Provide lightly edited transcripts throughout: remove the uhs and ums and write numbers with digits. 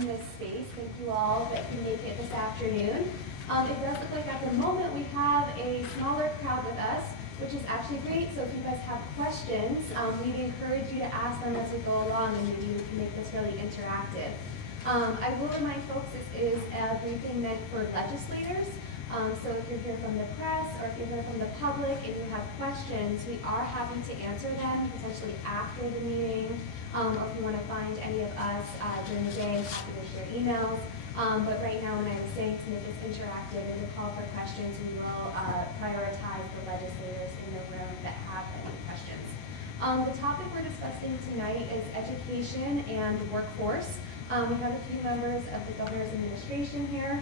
in this space. Thank you all that can make it this afternoon. It does look like at the moment we have a smaller crowd with us, which is actually great. So if you guys have questions, we'd encourage you to ask them as we go along, and maybe we can make this really interactive. I will remind folks this is a briefing meant for legislators. So if you're here from the press or if you're here from the public and you have questions, we are happy to answer them potentially after the meeting. Or if you want to find any of us during the day, happy to share emails. But right now, when I was saying to make this interactive and to call for questions, we will prioritize the legislators in the room that have any questions. The topic we're discussing tonight is education and workforce. We have a few members of the governor's administration here,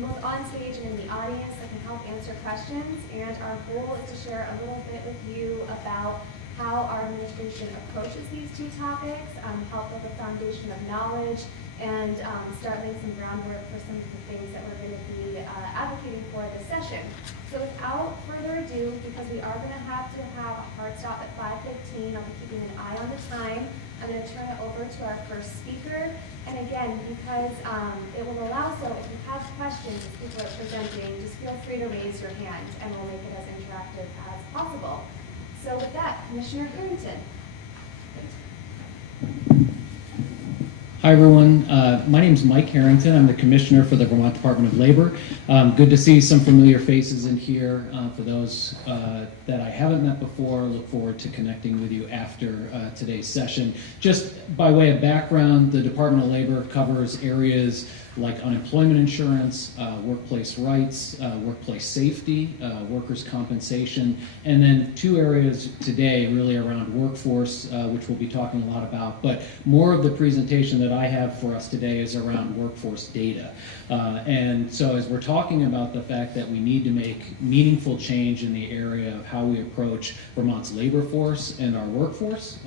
both on stage and in the audience, that can help answer questions. And our goal is to share a little bit with you about how our administration approaches these two topics, help with a foundation of knowledge, and start laying some groundwork for some of the things that we're going to be advocating for this session. So without further ado, because we are going to have a hard stop at 5:15, I'll be keeping an eye on the time. I'm going to turn it over to our first speaker. And again, because it will allow, so if you have questions as people are presenting, just feel free to raise your hand and we'll make it as interactive as possible. So with that, Commissioner Harrington. Hi everyone, my name is Mike Harrington. I'm the Commissioner for the Vermont Department of Labor. Good to see some familiar faces in here. For those that I haven't met before, look forward to connecting with you after today's session. Just by way of background, the Department of Labor covers areas like unemployment insurance, workplace rights, workplace safety, workers' compensation, and then two areas today really around workforce, which we'll be talking a lot about. But more of the presentation that I have for us today is around workforce data. And so as we're talking about the fact that we need to make meaningful change in the area of how we approach Vermont's labor force and our workforce,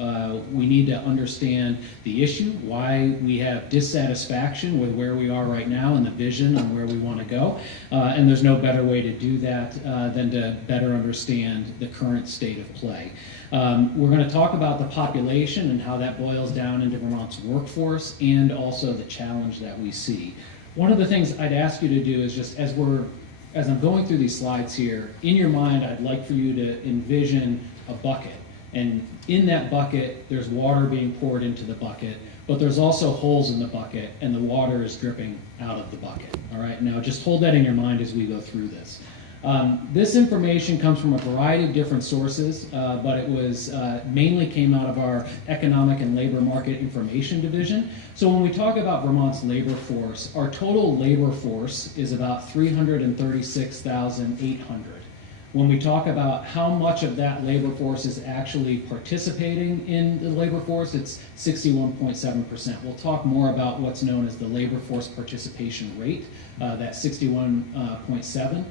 we need to understand the issue, why we have dissatisfaction with where we are right now and the vision on where we want to go. And there's no better way to do that than to better understand the current state of play. We're going to talk about the population and how that boils down into Vermont's workforce and also the challenge that we see. One of the things I'd ask you to do is just as I'm going through these slides here, in your mind I'd like for you to envision a bucket. And in that bucket, there's water being poured into the bucket, but there's also holes in the bucket and the water is dripping out of the bucket. All right, now just hold that in your mind as we go through this. This information comes from a variety of different sources, but it was mainly came out of our Economic and Labor Market Information Division. So when we talk about Vermont's labor force, our total labor force is about 336,800. When we talk about how much of that labor force is actually participating in the labor force, it's 61.7%. We'll talk more about what's known as the labor force participation rate, that 61.7.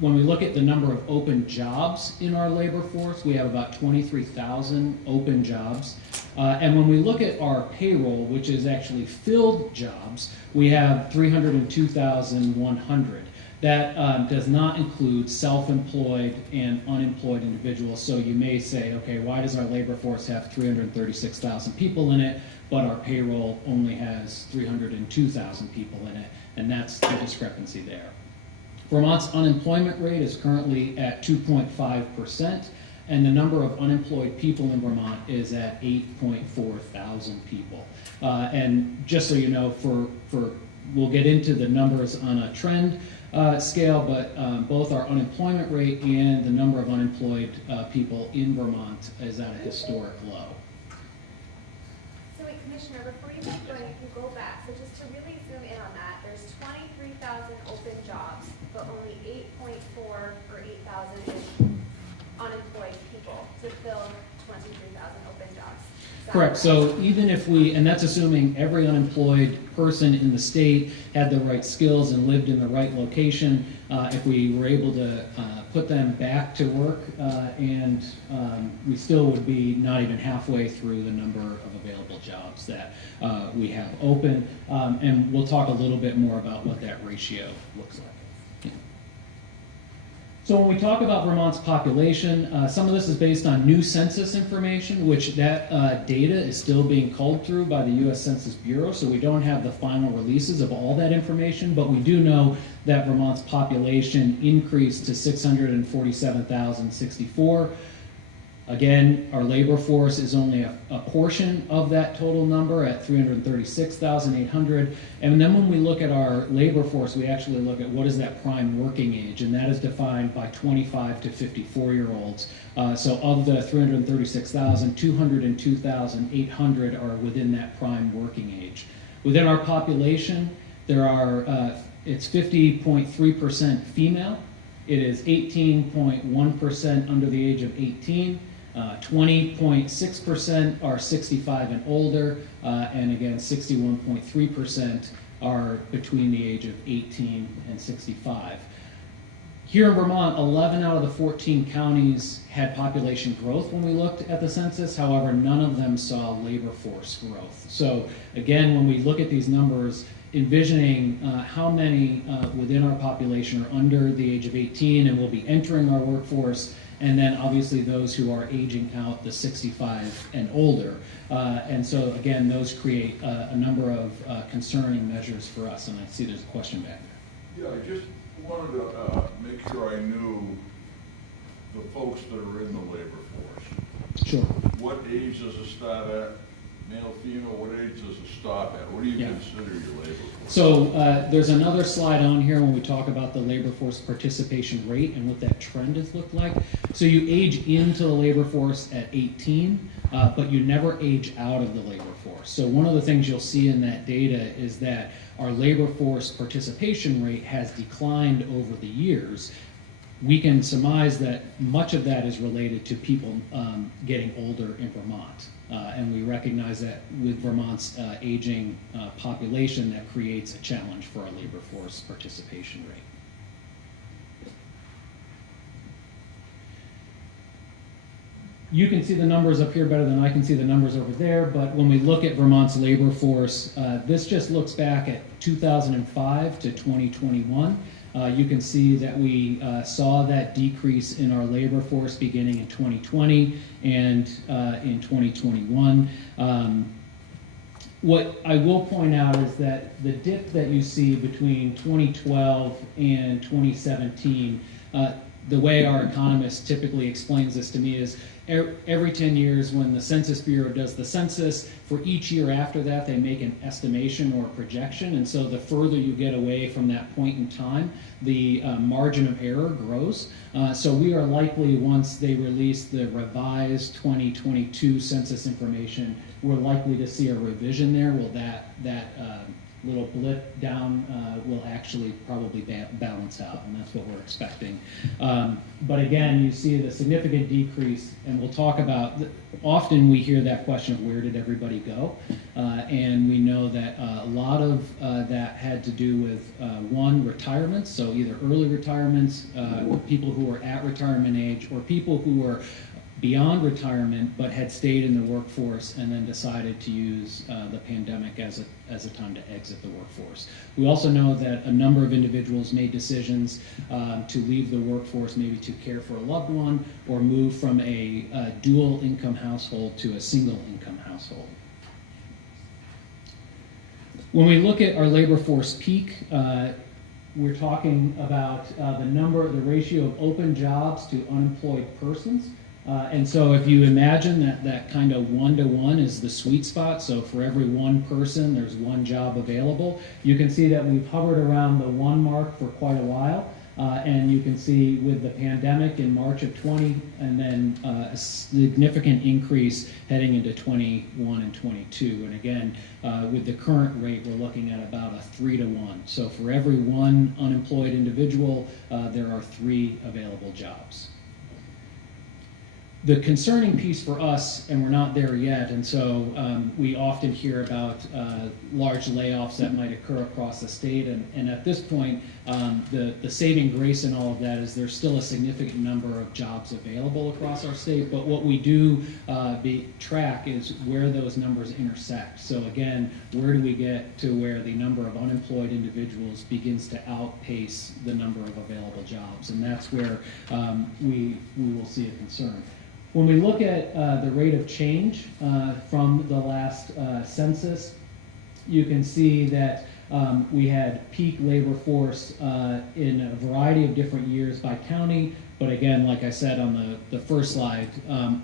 When we look at the number of open jobs in our labor force, we have about 23,000 open jobs. And when we look at our payroll, which is actually filled jobs, we have 302,100. That does not include self-employed and unemployed individuals. So you may say, okay, why does our labor force have 336,000 people in it, but our payroll only has 302,000 people in it? And that's the discrepancy there. Vermont's unemployment rate is currently at 2.5%, and the number of unemployed people in Vermont is at 8.4 thousand people. And just so you know, we'll get into the numbers on a trend scale, but both our unemployment rate and the number of unemployed people in Vermont is at a historic low. So wait, Commissioner, before you keep going, if you go back, so just to really zoom in on that, there's 23,000 open jobs, but only 8.4 or 8,000-ish unemployed people to fill 23,000 open jobs. Correct. So even if and that's assuming every unemployed person in the state had the right skills and lived in the right location, if we were able to put them back to work, and we still would be not even halfway through the number of available jobs that we have open. And we'll talk a little bit more about what that ratio looks like. Yeah. So when we talk about Vermont's population, some of this is based on new census information, which that data is still being culled through by the U.S. Census Bureau, so we don't have the final releases of all that information, but we do know that Vermont's population increased to 647,064. Again, our labor force is only a portion of that total number at 336,800. And then when we look at our labor force, we actually look at what is that prime working age, and that is defined by 25 to 54-year-olds. So of the 336,000, 202,800 are within that prime working age. Within our population, there are, it's 50.3% female. It is 18.1% under the age of 18. 20.6% are 65 and older, and again, 61.3% are between the age of 18 and 65. Here in Vermont, 11 out of the 14 counties had population growth when we looked at the census. However, none of them saw labor force growth. So again, when we look at these numbers, envisioning how many within our population are under the age of 18 and will be entering our workforce, and then obviously those who are aging out, the 65 and older. And so again, those create a number of concerning measures for us, and I see there's a question back there. Yeah, I just wanted to make sure I knew the folks that are in the labor force. Sure. What age does it start at? Male, female, what age does it stop at? What do you consider your labor force? So there's another slide on here when we talk about the labor force participation rate and what that trend has looked like. So you age into the labor force at 18, but you never age out of the labor force. So one of the things you'll see in that data is that our labor force participation rate has declined over the years. We can surmise that much of that is related to people getting older in Vermont. And we recognize that with Vermont's aging population, that creates a challenge for our labor force participation rate. You can see the numbers up here better than I can see the numbers over there, but when we look at Vermont's labor force, this just looks back at 2005 to 2021. You can see that we saw that decrease in our labor force beginning in 2020 and in 2021. What I will point out is that the dip that you see between 2012 and 2017, the way our economist typically explains this to me is every 10 years when the Census Bureau does the census, for each year after that they make an estimation or a projection, and so the further you get away from that point in time, the margin of error grows. So we are likely, once they release the revised 2022 census information, we're likely to see a revision there. Will that little blip down will actually probably balance out, and that's what we're expecting. But again, you see the significant decrease, and we'll talk about, often we hear that question of where did everybody go? And we know that a lot of that had to do with, one, retirements, so either early retirements, people who were at retirement age, or people who were beyond retirement but had stayed in the workforce and then decided to use the pandemic as a time to exit the workforce. We also know that a number of individuals made decisions to leave the workforce, maybe to care for a loved one or move from a dual income household to a single income household. When we look at our labor force peak, we're talking about the ratio of open jobs to unemployed persons. And so if you imagine that kind of 1-to-1 is the sweet spot, so for every one person, there's one job available, you can see that we've hovered around the 1 mark for quite a while. And you can see with the pandemic in March of 20, and then a significant increase heading into 21 and 22. And again, with the current rate, we're looking at about a 3-to-1. So for every one unemployed individual, there are 3 available jobs. The concerning piece for us, and we're not there yet, and so we often hear about large layoffs that might occur across the state, and at this point, the saving grace in all of that is there's still a significant number of jobs available across our state, but what we do track is where those numbers intersect. So again, where do we get to where the number of unemployed individuals begins to outpace the number of available jobs, and that's where we will see a concern. When we look at the rate of change from the last census, you can see that we had peak labor force in a variety of different years by county, but again, like I said on the first slide,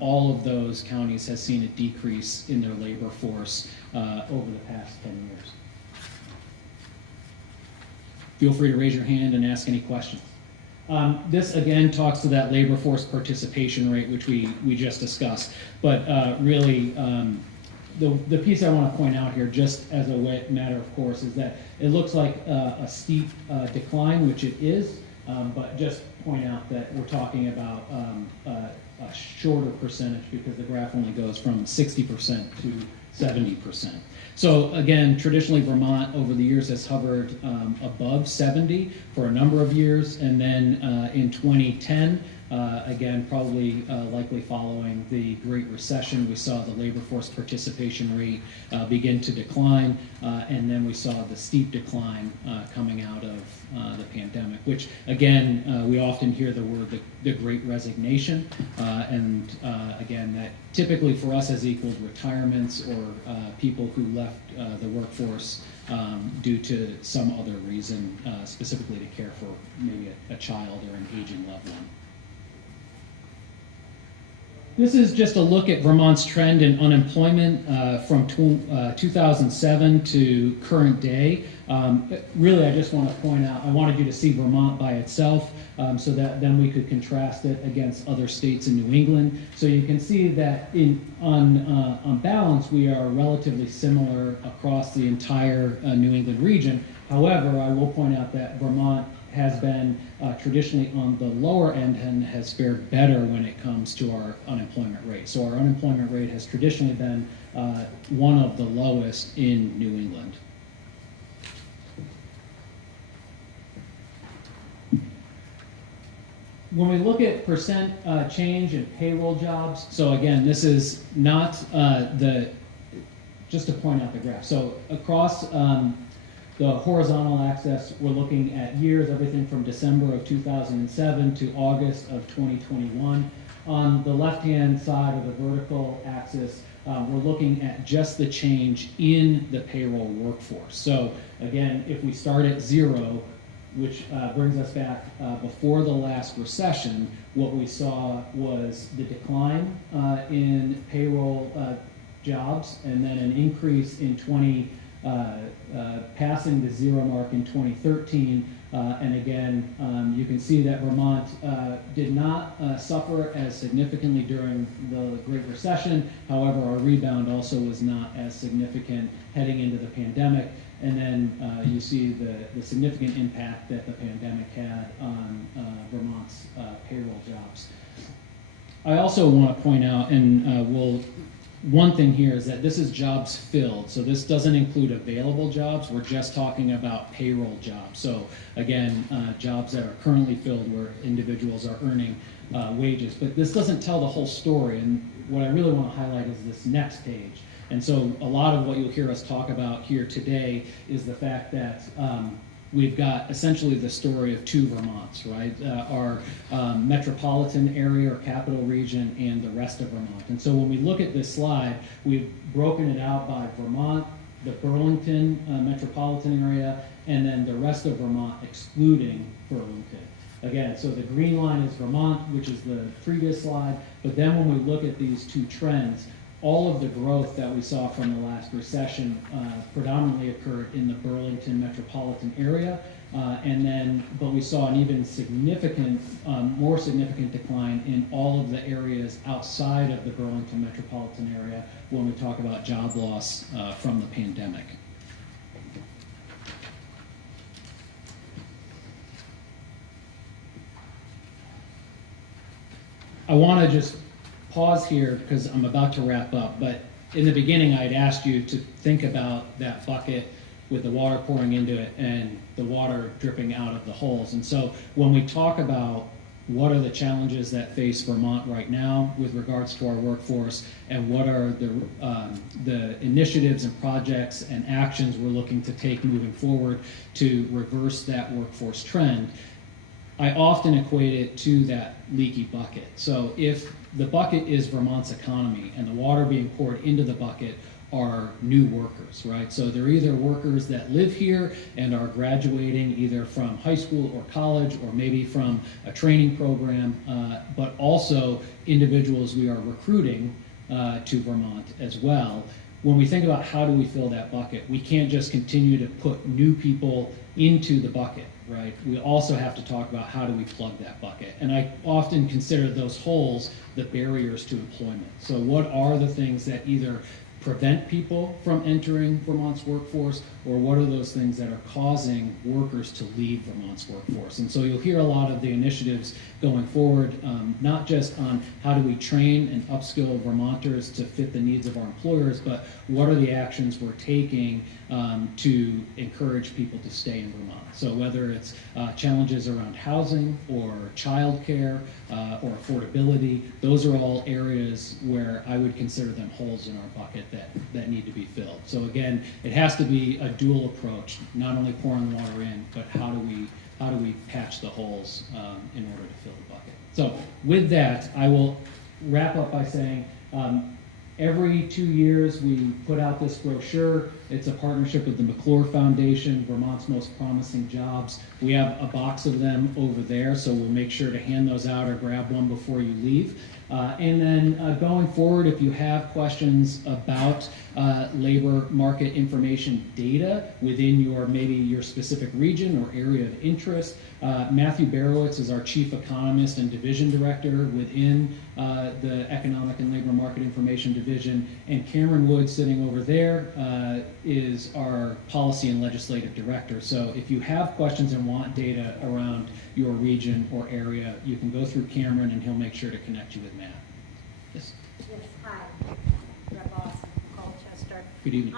all of those counties has seen a decrease in their labor force over the past 10 years. Feel free to raise your hand and ask any questions. This again talks to that labor force participation rate, which we just discussed. But really, the piece I want to point out here, just as a matter of course, is that it looks like a steep decline, which it is, but just point out that we're talking about a shorter percentage because the graph only goes from 60% to 70%. So again, traditionally Vermont over the years has hovered above 70 for a number of years, and then in 2010, again, probably likely following the Great Recession, we saw the labor force participation rate begin to decline, and then we saw the steep decline coming out of the pandemic, which again, we often hear the word the Great Resignation, and again, that typically for us has equaled retirements or people who left the workforce due to some other reason, specifically to care for maybe a child or an aging loved one. This is just a look at Vermont's trend in unemployment from 2007 to current day. Really, I just want to point out, I wanted you to see Vermont by itself so that then we could contrast it against other states in New England. So you can see that on balance, we are relatively similar across the entire New England region. However, I will point out that Vermont has been traditionally on the lower end and has fared better when it comes to our unemployment rate. So our unemployment rate has traditionally been one of the lowest in New England. When we look at percent change in payroll jobs, so again, this is not just to point out the graph. So across the horizontal axis, we're looking at years, everything from December of 2007 to August of 2021. On the left-hand side of the vertical axis, we're looking at just the change in the payroll workforce. So again, if we start at 0, which brings us back before the last recession, what we saw was the decline in payroll jobs, and then an increase in passing the 0 mark in 2013, and again, you can see that Vermont did not suffer as significantly during the Great Recession. However, our rebound also was not as significant heading into the pandemic, and then you see the significant impact that the pandemic had on Vermont's payroll jobs. I also want to point out, and one thing here is that this is jobs filled, so this doesn't include available jobs. We're just talking about payroll jobs. So again, jobs that are currently filled where individuals are earning wages. But this doesn't tell the whole story, and what I really want to highlight is this next page. And so a lot of what you'll hear us talk about here today is the fact that we've got essentially the story of two Vermonts, right? Our metropolitan area or capital region and the rest of Vermont. And so when we look at this slide, we've broken it out by Vermont, the Burlington metropolitan area, and then the rest of Vermont excluding Burlington. Again, so the green line is Vermont, which is the previous slide, but then when we look at these two trends, all of the growth that we saw from the last recession predominantly occurred in the Burlington metropolitan area, but we saw an even more significant decline in all of the areas outside of the Burlington metropolitan area when we talk about job loss from the pandemic. I want to just pause here because I'm about to wrap up, but in the beginning I'd asked you to think about that bucket with the water pouring into it and the water dripping out of the holes. And so when we talk about what are the challenges that face Vermont right now with regards to our workforce, and what are the initiatives and projects and actions we're looking to take moving forward to reverse that workforce trend, I often equate it to that leaky bucket. So if the bucket is Vermont's economy and the water being poured into the bucket are new workers, right? So they're either workers that live here and are graduating either from high school or college or maybe from a training program, but also individuals we are recruiting to Vermont as well. When we think about how do we fill that bucket, we can't just continue to put new people into the bucket, right? We also have to talk about how do we plug that bucket. And I often consider those holes the barriers to employment. So what are the things that either prevent people from entering Vermont's workforce, or what are those things that are causing workers to leave Vermont's workforce? And so you'll hear a lot of the initiatives going forward, not just on how do we train and upskill Vermonters to fit the needs of our employers, but what are the actions we're taking to encourage people to stay in Vermont. So whether it's challenges around housing or childcare or affordability, those are all areas where I would consider them holes in our bucket that need to be filled. So again, it has to be a dual approach, not only pouring water in, but how do we patch the holes in order to fill the bucket. So with that, I will wrap up by saying every 2 years we put out this brochure. It's a partnership with the McClure Foundation, Vermont's Most Promising Jobs. We have a box of them over there, so we'll make sure to hand those out or grab one before you leave. And then going forward, if you have questions about labor market information data within maybe your specific region or area of interest, Matthew Barowitz is our Chief Economist and Division Director within the Economic and Labor Market Information Division, and Cameron Wood, sitting over there, is our Policy and Legislative Director. So if you have questions and want data around your region or area, you can go through Cameron and he'll make sure to connect you with Matt. Yes? Yes, hi. Rep. Austin from Colchester. Good evening.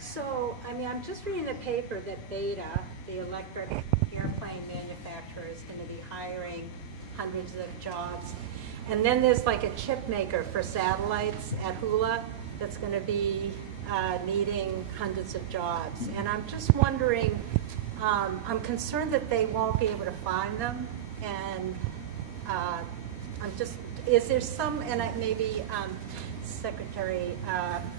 So, I mean, I'm just reading the paper that Beta, the electric airplane manufacturer, is going to be hiring hundreds of jobs. And then there's like a chip maker for satellites at Hula that's going to be needing hundreds of jobs. And I'm just wondering, I'm concerned that they won't be able to find them. And is there some, and maybe Secretary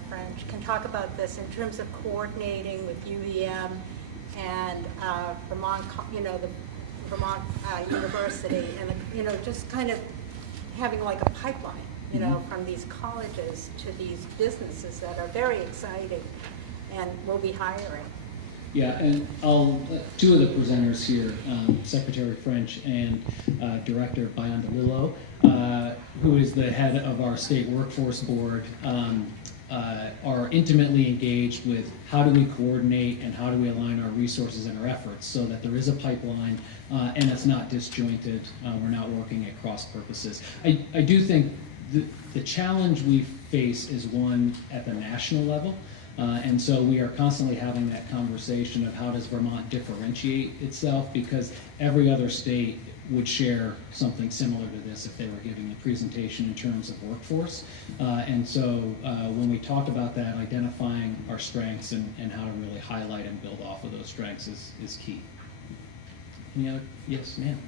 French can talk about this in terms of coordinating with UVM and Vermont, the Vermont University, and just kind of having like a pipeline, from these colleges to these businesses that are very exciting and will be hiring. Yeah, and two of the presenters here, Secretary French and Director Bayandalillo, who is the head of our state workforce board, are intimately engaged with how do we coordinate and how do we align our resources and our efforts so that there is a pipeline and it's not disjointed. We're not working at cross purposes. I do think the challenge we face is one at the national level. And so we are constantly having that conversation of how does Vermont differentiate itself, because every other state would share something similar to this if they were giving a presentation in terms of workforce. And so when we talk about that, identifying our strengths and how to really highlight and build off of those strengths is key. Any other? Yes, ma'am.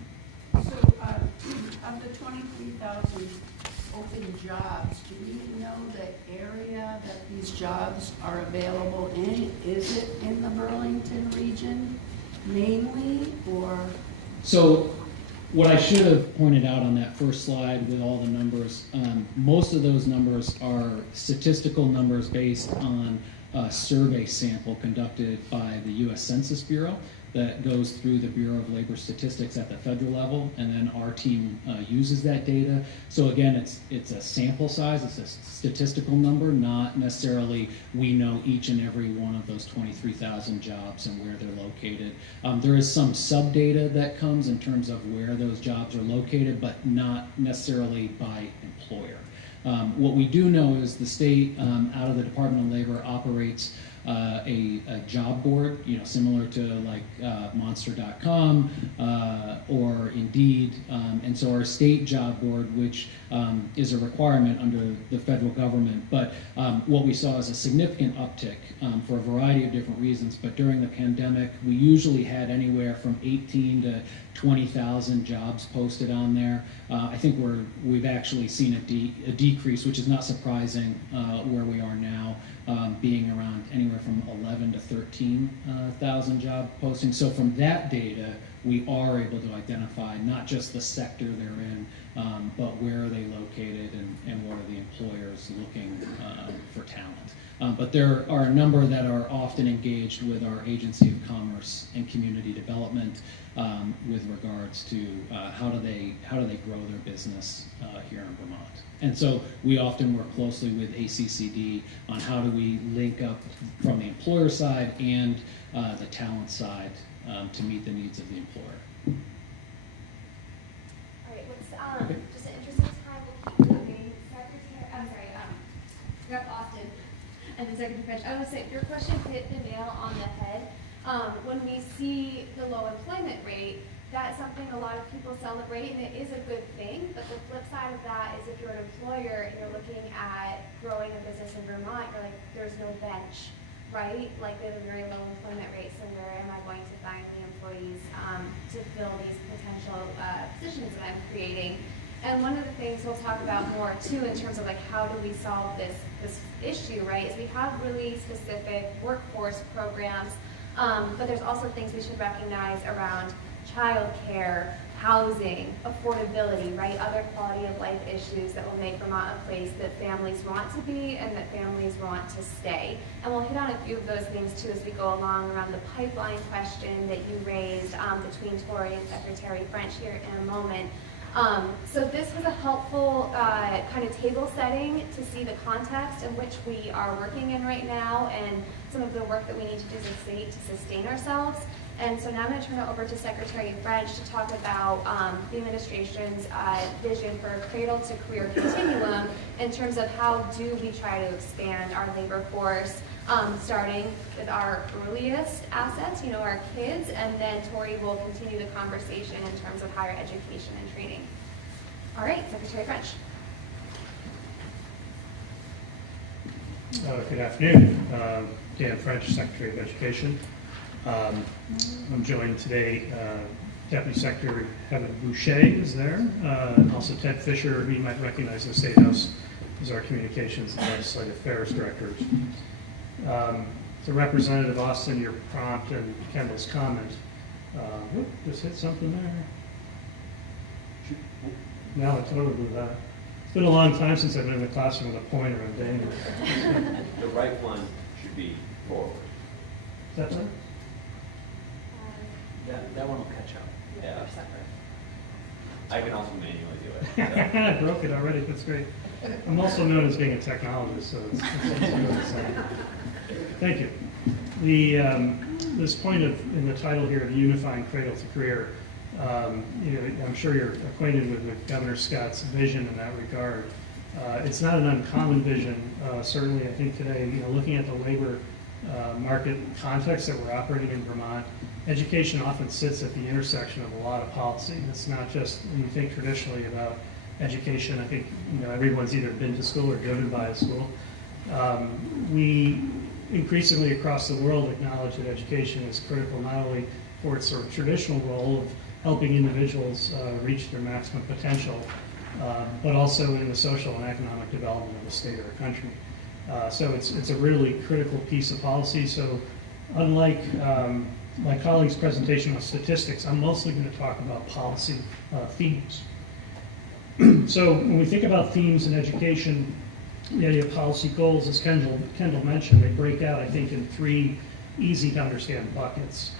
So of the 23,000 open jobs, do we know the area that these jobs are available in? Is it in the Burlington region mainly, or? So what I should have pointed out on that first slide with all the numbers, most of those numbers are statistical numbers based on a survey sample conducted by the U.S. Census Bureau that goes through the Bureau of Labor Statistics at the federal level, and then our team uses that data. So again, it's a sample size, it's a statistical number, not necessarily we know each and every one of those 23,000 jobs and where they're located. There is some sub-data that comes in terms of where those jobs are located, but not necessarily by employer. What we do know is the state, out of the Department of Labor, operates a job board, similar to like Monster.com or Indeed, and so our state job board, which is a requirement under the federal government. But what we saw is a significant uptick for a variety of different reasons. But during the pandemic, we usually had anywhere from 18 to 20,000 jobs posted on there. I think we've actually seen a decrease, which is not surprising where we are now, being around anywhere from 11 to 13,000 job postings. So from that data, we are able to identify not just the sector they're in, but where are they located and what are the employers looking for talent. But there are a number that are often engaged with our Agency of Commerce and Community Development with regards to how do they grow their business here in Vermont. And so we often work closely with ACCD on how do we link up from the employer side and the talent side to meet the needs of the employer. All right, what's just an interesting time, we'll keep moving. Rep. Austin and Executive French. I would say your question hit the nail on the head. When we see the low employment rate, that's something a lot of people celebrate, and it is a good thing. But the flip side of that is if you're an employer and you're looking at growing a business in Vermont, you're like, there's no bench, right? Like, there's a very low employment rate, so where am I going to find the employees to fill these potential positions that I'm creating? And one of the things we'll talk about more too in terms of like how do we solve this issue, right, is we have really specific workforce programs, but there's also things we should recognize around childcare, housing, affordability, right, other quality of life issues that will make Vermont a place that families want to be and that families want to stay. And we'll hit on a few of those things too as we go along around the pipeline question that you raised between Tori and Secretary French here in a moment. So this was a helpful kind of table setting to see the context in which we are working in right now and some of the work that we need to do as a state to sustain ourselves. And so now I'm going to turn it over to Secretary French to talk about the administration's vision for a cradle to career continuum in terms of how do we try to expand our labor force, starting with our earliest assets, our kids, and then Tori will continue the conversation in terms of higher education and training. All right, Secretary French. Good afternoon. Dan French, Secretary of Education. I'm joined today, Deputy Secretary Heather Boucher is there, and also Ted Fisher, who you might recognize in the State House, is our Communications and Legislative Affairs Director. To Representative Austin, your prompt and Kendall's comment. Whoop, just hit something there. Now I totally blew that. It's been a long time since I've been in the classroom with a pointer and dang. The right one should be forward. Is that right? That one will catch up. Yeah. I can also manually do it. So. I broke it already, that's great. I'm also known as being a technologist, so it's thank you. This point in the title here, the Unifying Cradle to Career, I'm sure you're acquainted with Governor Scott's vision in that regard. It's not an uncommon vision. Certainly, I think today, looking at the labor market context that we're operating in Vermont, education often sits at the intersection of a lot of policy. It's not just when you think traditionally about education. I think everyone's either been to school or driven by a school. We increasingly across the world acknowledge that education is critical not only for its sort of traditional role of helping individuals reach their maximum potential, but also in the social and economic development of the state or the country. So it's a really critical piece of policy. So unlike my colleague's presentation on statistics, I'm mostly going to talk about policy themes. So when we think about themes in education, the idea of policy goals, as Kendall mentioned, they break out, I think, in three easy to understand buckets.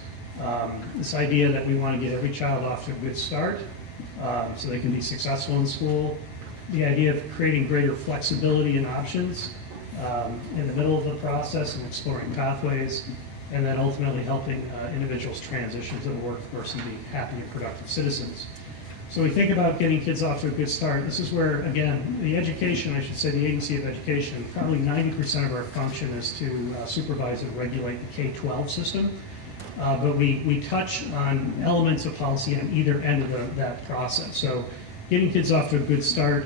This idea that we want to get every child off to a good start so they can be successful in school. The idea of creating greater flexibility and options in the middle of the process and exploring pathways, and then ultimately helping individuals transition to the workforce and be happy and productive citizens. So we think about getting kids off to a good start. This is where, again, the education, I should say the agency of education, probably 90% of our function is to supervise and regulate the K-12 system. But we touch on elements of policy on either end of that process. So getting kids off to a good start,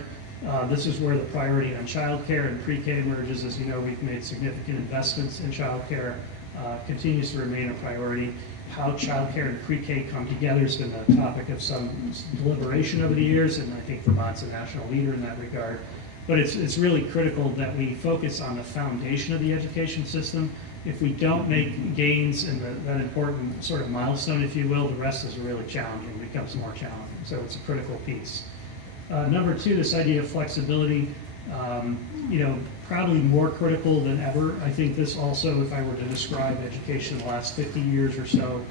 this is where the priority on childcare and pre-K emerges. As you know, we've made significant investments in childcare, continues to remain a priority. How childcare and pre-K come together has been the topic of some deliberation over the years, and I think Vermont's a national leader in that regard. But it's really critical that we focus on the foundation of the education system. If we don't make gains in that important sort of milestone, if you will, the rest is really challenging, becomes more challenging. So it's a critical piece. Number two, this idea of flexibility, probably more critical than ever. I think this also, if I were to describe education in the last 50 years or so,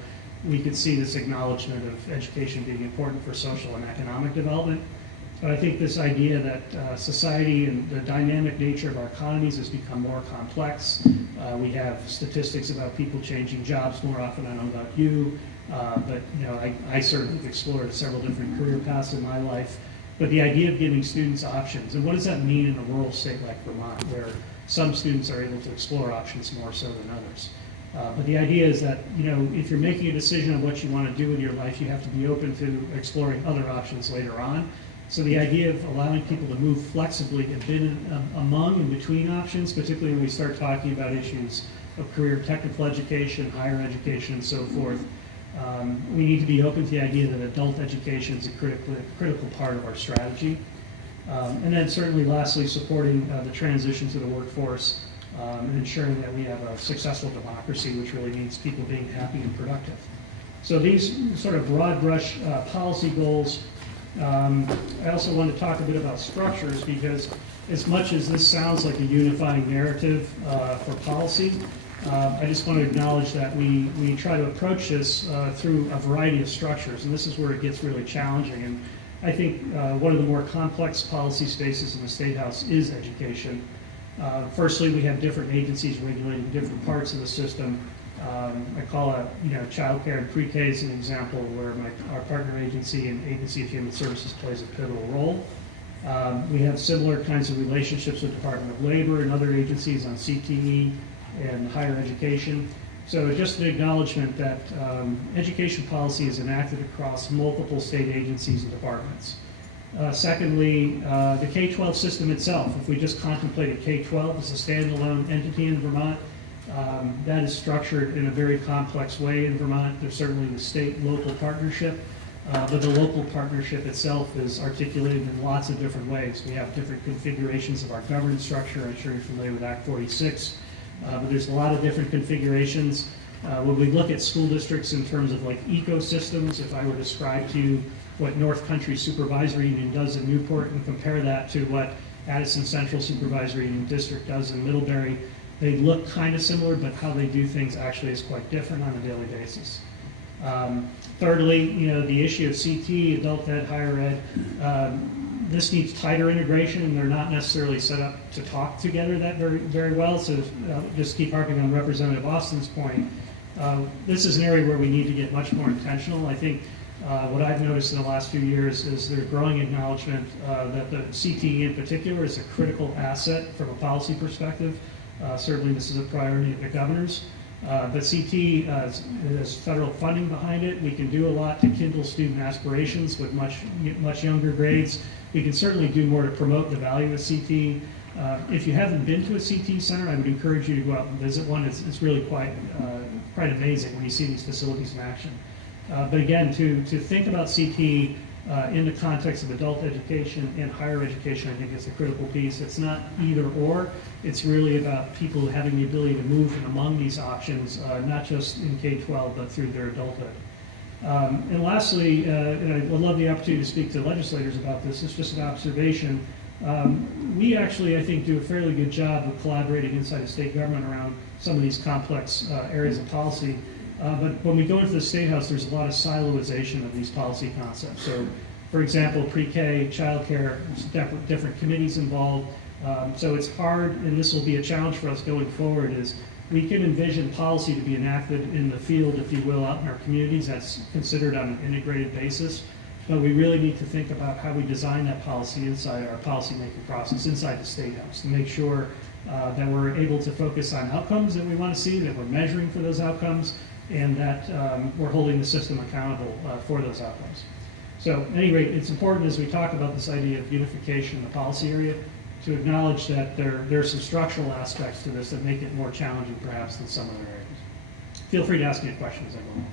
we could see this acknowledgement of education being important for social and economic development. But I think this idea that society and the dynamic nature of our economies has become more complex. We have statistics about people changing jobs more often. I don't know about you, but I certainly have explored several different career paths in my life. But the idea of giving students options, and what does that mean in a rural state like Vermont, where some students are able to explore options more so than others? But the idea is that, if you're making a decision on what you want to do with your life, you have to be open to exploring other options later on. So the idea of allowing people to move flexibly and been among and between options, particularly when we start talking about issues of career technical education, higher education, and so forth, we need to be open to the idea that adult education is a critical part of our strategy. And then certainly lastly, supporting the transition to the workforce and ensuring that we have a successful democracy, which really means people being happy and productive. So these sort of broad brush policy goals. I also want to talk a bit about structures, because as much as this sounds like a unifying narrative for policy, I just want to acknowledge that we try to approach this through a variety of structures, and this is where it gets really challenging. And I think one of the more complex policy spaces in the State House is education. Firstly, we have different agencies regulating different parts of the system. I call child care and pre-K as an example, where our partner agency and Agency of Human Services plays a pivotal role. We have similar kinds of relationships with Department of Labor and other agencies on CTE and higher education. So just an acknowledgement that education policy is enacted across multiple state agencies and departments. Secondly, the K-12 system itself, if we just contemplate K-12 as a standalone entity in Vermont, that is structured in a very complex way in Vermont. There's certainly the state-local partnership, but the local partnership itself is articulated in lots of different ways. We have different configurations of our governance structure. I'm sure you're familiar with Act 46, but there's a lot of different configurations. When we look at school districts in terms of like ecosystems, if I were to describe to you what North Country Supervisory Union does in Newport and compare that to what Addison Central Supervisory Union District does in Middlebury, they look kind of similar, but how they do things actually is quite different on a daily basis. Thirdly, the issue of CT, adult ed, higher ed, this needs tighter integration, and they're not necessarily set up to talk together that very, very well. So just keep harping on Representative Austin's point. This is an area where we need to get much more intentional. I think what I've noticed in the last few years is there's growing acknowledgement that the CTE in particular is a critical asset from a policy perspective. Certainly this is a priority of the governors. But CT has federal funding behind it. We can do a lot to kindle student aspirations with much younger grades. We can certainly do more to promote the value of CT. If you haven't been to a CT center, I would encourage you to go out and visit one. It's really quite amazing when you see these facilities in action. But again, to think about CT in the context of adult education and higher education, I think is a critical piece. It's not either or. It's really about people having the ability to move among these options, not just in K-12, but through their adulthood. And lastly, and I would love the opportunity to speak to legislators about this, it's just an observation. We actually, I think, do a fairly good job of collaborating inside the state government around some of these complex areas of policy. But when we go into the State House, there's a lot of siloization of these policy concepts. So, for example, pre-K, childcare, different committees involved. So it's hard, and this will be a challenge for us going forward, is we can envision policy to be enacted in the field, if you will, out in our communities. That's considered on an integrated basis. but we really need to think about how we design that policy inside our policymaking process, inside the State House, to make sure that we're able to focus on outcomes that we want to see, that we're measuring for those outcomes, and that we're holding the system accountable for those outcomes. So at any rate, it's important as we talk about this idea of unification in the policy area to acknowledge that there are some structural aspects to this that make it more challenging perhaps than some other areas. Feel free to ask me a question as I go on.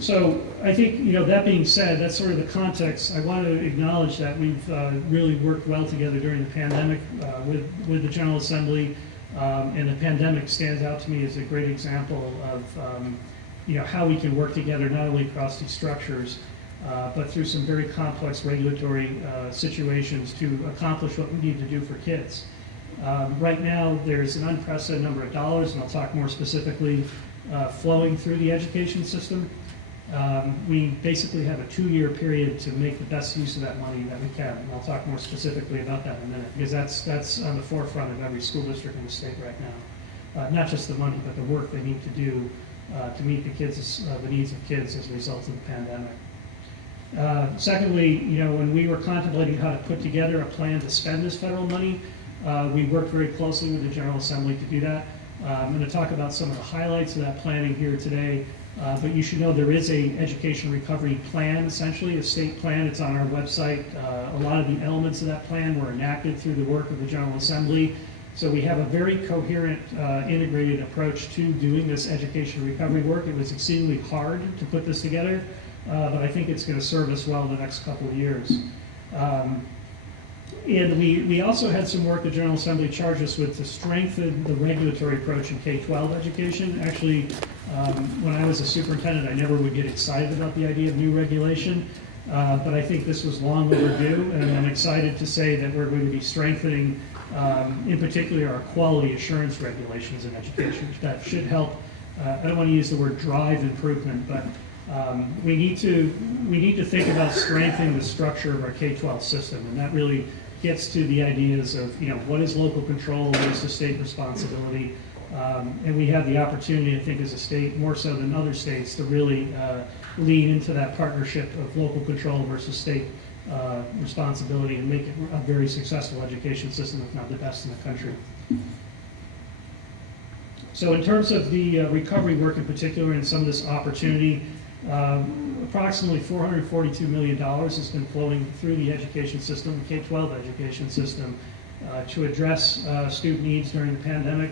So I think, that being said, that's sort of the context. I want to acknowledge that we've really worked well together during the pandemic with the General Assembly, and the pandemic stands out to me as a great example of how we can work together not only across these structures, but through some very complex regulatory situations to accomplish what we need to do for kids. Right now, there's an unprecedented number of dollars, and I'll talk more specifically, flowing through the education system. We basically have a 2-year period to make the best use of that money that we can. And I'll talk more specifically about that in a minute, because that's on the forefront of every school district in the state right now. Not just the money, but the work they need to do to meet the needs of kids as a result of the pandemic. Secondly, when we were contemplating how to put together a plan to spend this federal money, we worked very closely with the General Assembly to do that. I'm going to talk about some of the highlights of that planning here today, but you should know there is an education recovery plan, essentially, a state plan. It's on our website. A lot of the elements of that plan were enacted through the work of the General Assembly. So we have a very coherent, integrated approach to doing this education recovery work. It was exceedingly hard to put this together, but I think it's going to serve us well in the next couple of years. And we also had some work the General Assembly charged us with to strengthen the regulatory approach in K-12 education. Actually, when I was a superintendent, I never would get excited about the idea of new regulation, but I think this was long overdue, and I'm excited to say that we're going to be strengthening, in particular, our quality assurance regulations in education. That should help, I don't want to use the word drive improvement, but we need to think about strengthening the structure of our K-12 system, and that really gets to the ideas of, what is local control, what is the state responsibility, and we have the opportunity, I think, as a state, more so than other states, to really lean into that partnership of local control versus state responsibility and make it a very successful education system, if not the best in the country. So in terms of the recovery work in particular and some of this opportunity, approximately $442 million has been flowing through the education system, the K-12 education system, to address student needs during the pandemic.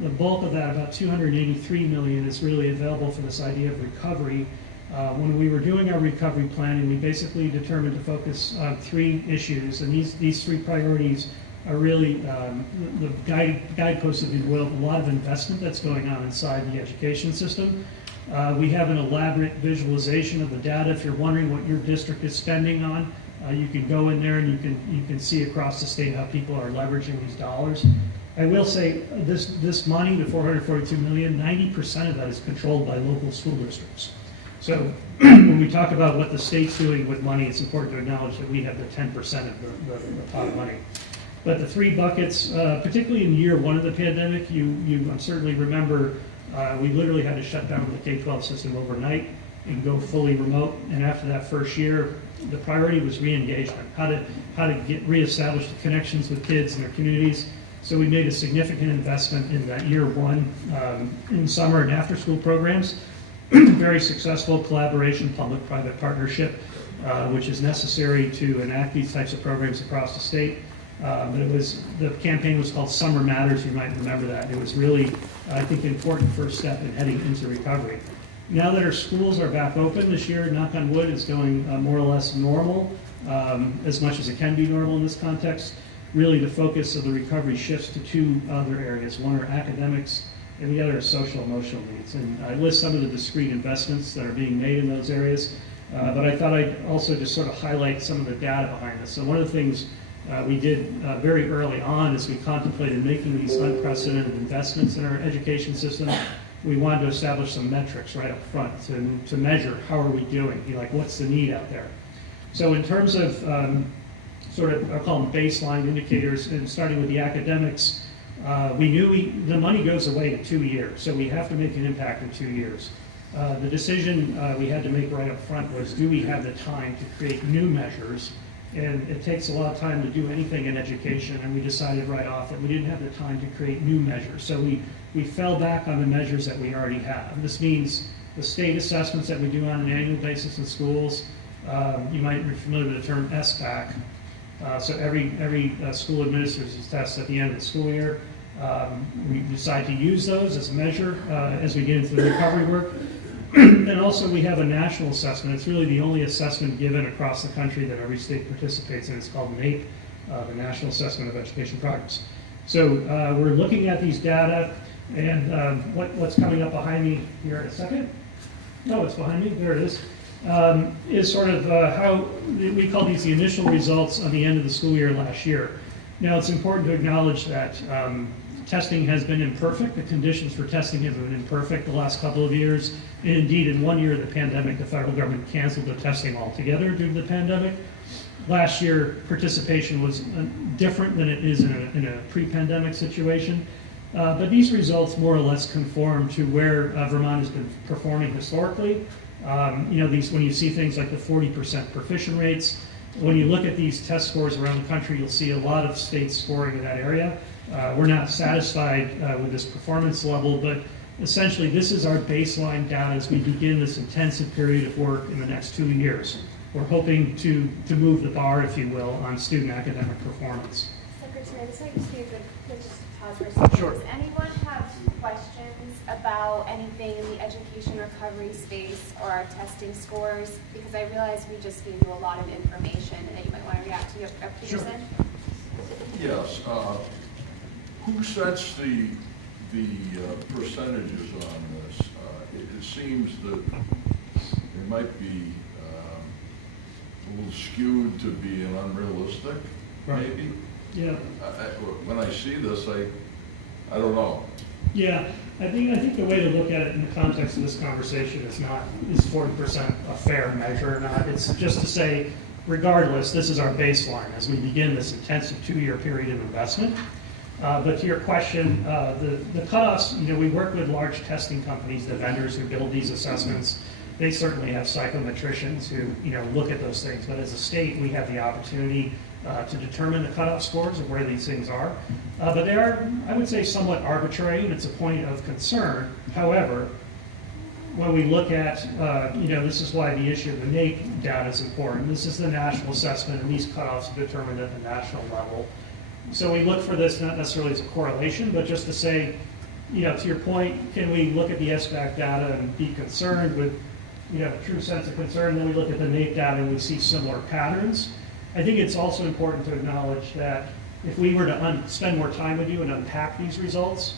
The bulk of that, about $283 million, is really available for this idea of recovery. When we were doing our recovery planning, we basically determined to focus on 3 issues, and these 3 priorities are really the guideposts, if you will, of a lot of investment that's going on inside the education system. We have an elaborate visualization of the data. If you're wondering what your district is spending on, you can go in there and you can see across the state how people are leveraging these dollars. I will say this money, the $442 million, 90% of that is controlled by local school districts. So when we talk about what the state's doing with money, it's important to acknowledge that we have the 10% of the pot money. But the 3 buckets, particularly in year 1 of the pandemic, you certainly remember we literally had to shut down the K-12 system overnight and go fully remote. And after that first year, the priority was re-engagement, how to get reestablish the connections with kids and their communities. So we made a significant investment in that year 1 in summer and after school programs. Very successful collaboration, public-private partnership, which is necessary to enact these types of programs across the state. But the campaign was called Summer Matters. You might remember that. It was really, I think, an important first step in heading into recovery. Now that our schools are back open this year, knock on wood, is going more or less normal, as much as it can be normal in this context. Really, the focus of the recovery shifts to 2 other areas. One are academics, and the other is social emotional needs. And I list some of the discrete investments that are being made in those areas, but I thought I'd also just sort of highlight some of the data behind this. So one of the things we did very early on as we contemplated making these unprecedented investments in our education system, we wanted to establish some metrics right up front to measure how are we doing, like what's the need out there. So in terms of sort of, I'll call them baseline indicators, and starting with the academics, we knew the money goes away in 2 years, so we have to make an impact in 2 years. The decision we had to make right up front was, do we have the time to create new measures? And it takes a lot of time to do anything in education, and we decided right off that we didn't have the time to create new measures. So we fell back on the measures that we already have. This means the state assessments that we do on an annual basis in schools. You might be familiar with the term SBAC. So every school administers these tests at the end of the school year. We decide to use those as a measure as we get into the recovery work. And also we have a national assessment. It's really the only assessment given across the country that every state participates in. It's called NAEP, the National Assessment of Education Progress. So we're looking at these data, and what's coming up behind me here in a second. No, it's behind me. There it is sort of how we call these the initial results on the end of the school year last year. Now, it's important to acknowledge that testing has been imperfect. The conditions for testing have been imperfect the last couple of years. And indeed, in 1 year of the pandemic, the federal government canceled the testing altogether due to the pandemic. Last year, participation was different than it is in a pre-pandemic situation. But these results more or less conform to where Vermont has been performing historically. When you see things like the 40% proficient rates, when you look at these test scores around the country, you'll see a lot of states scoring in that area. We're not satisfied with this performance level, but essentially this is our baseline data as we begin this intensive period of work in the next 2 years. We're hoping to move the bar, if you will, on student academic performance. Secretary, this might just be a good just pause for a second. Sure. Does anyone have questions about anything in the education recovery space or our testing scores? Because I realize we just gave you a lot of information and that you might want to react to Peterson. Sure. Yes. Who sets the percentages on this? It seems that it might be a little skewed to be an unrealistic, Right. maybe. Yeah. When I see this, I don't know. Yeah, I think the way to look at it in the context of this conversation is 40% a fair measure or not. It's just to say, regardless, this is our baseline as we begin this intensive 2-year period of investment. But to your question, the cutoffs, we work with large testing companies, the vendors who build these assessments. They certainly have psychometricians who, look at those things. But as a state, we have the opportunity to determine the cutoff scores of where these things are. But they are, I would say, somewhat arbitrary, and it's a point of concern. However, when we look at, this is why the issue of the NAEP data is important. This is the national assessment, and these cutoffs are determined at the national level. So we look for this not necessarily as a correlation, but just to say, to your point, can we look at the SBAC data and be concerned with, a true sense of concern? Then we look at the NAEP data and we see similar patterns. I think it's also important to acknowledge that if we were to spend more time with you and unpack these results,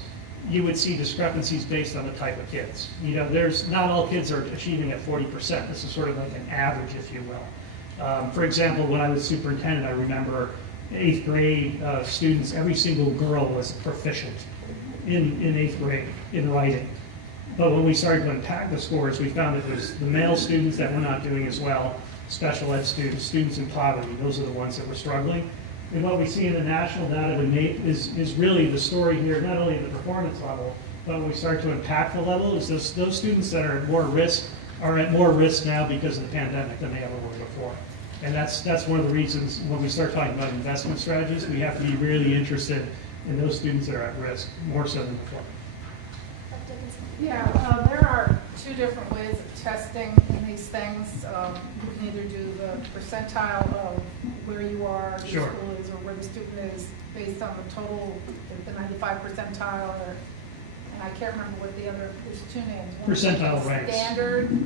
you would see discrepancies based on the type of kids. Not all kids are achieving at 40%. This is sort of like an average, if you will. For example, when I was superintendent, I remember 8th grade students, every single girl was proficient in 8th grade in writing. But when we started to unpack the scores, we found it was the male students that were not doing as well, special ed students, students in poverty, those are the ones that were struggling. And what we see in the national data with NAEP is really the story here, not only at the performance level, but when we start to unpack the level, is those students that are at more risk now because of the pandemic than they ever were before. And that's one of the reasons when we start talking about investment strategies, we have to be really interested in those students that are at risk, more so than before. Yeah, there are 2 different ways of testing in these things. You can either do the percentile of where you are, where the school is, or where the student is based on the total, the 95 percentile, and I can't remember what the other, there's 2 names. One Percentile ranks. Standard,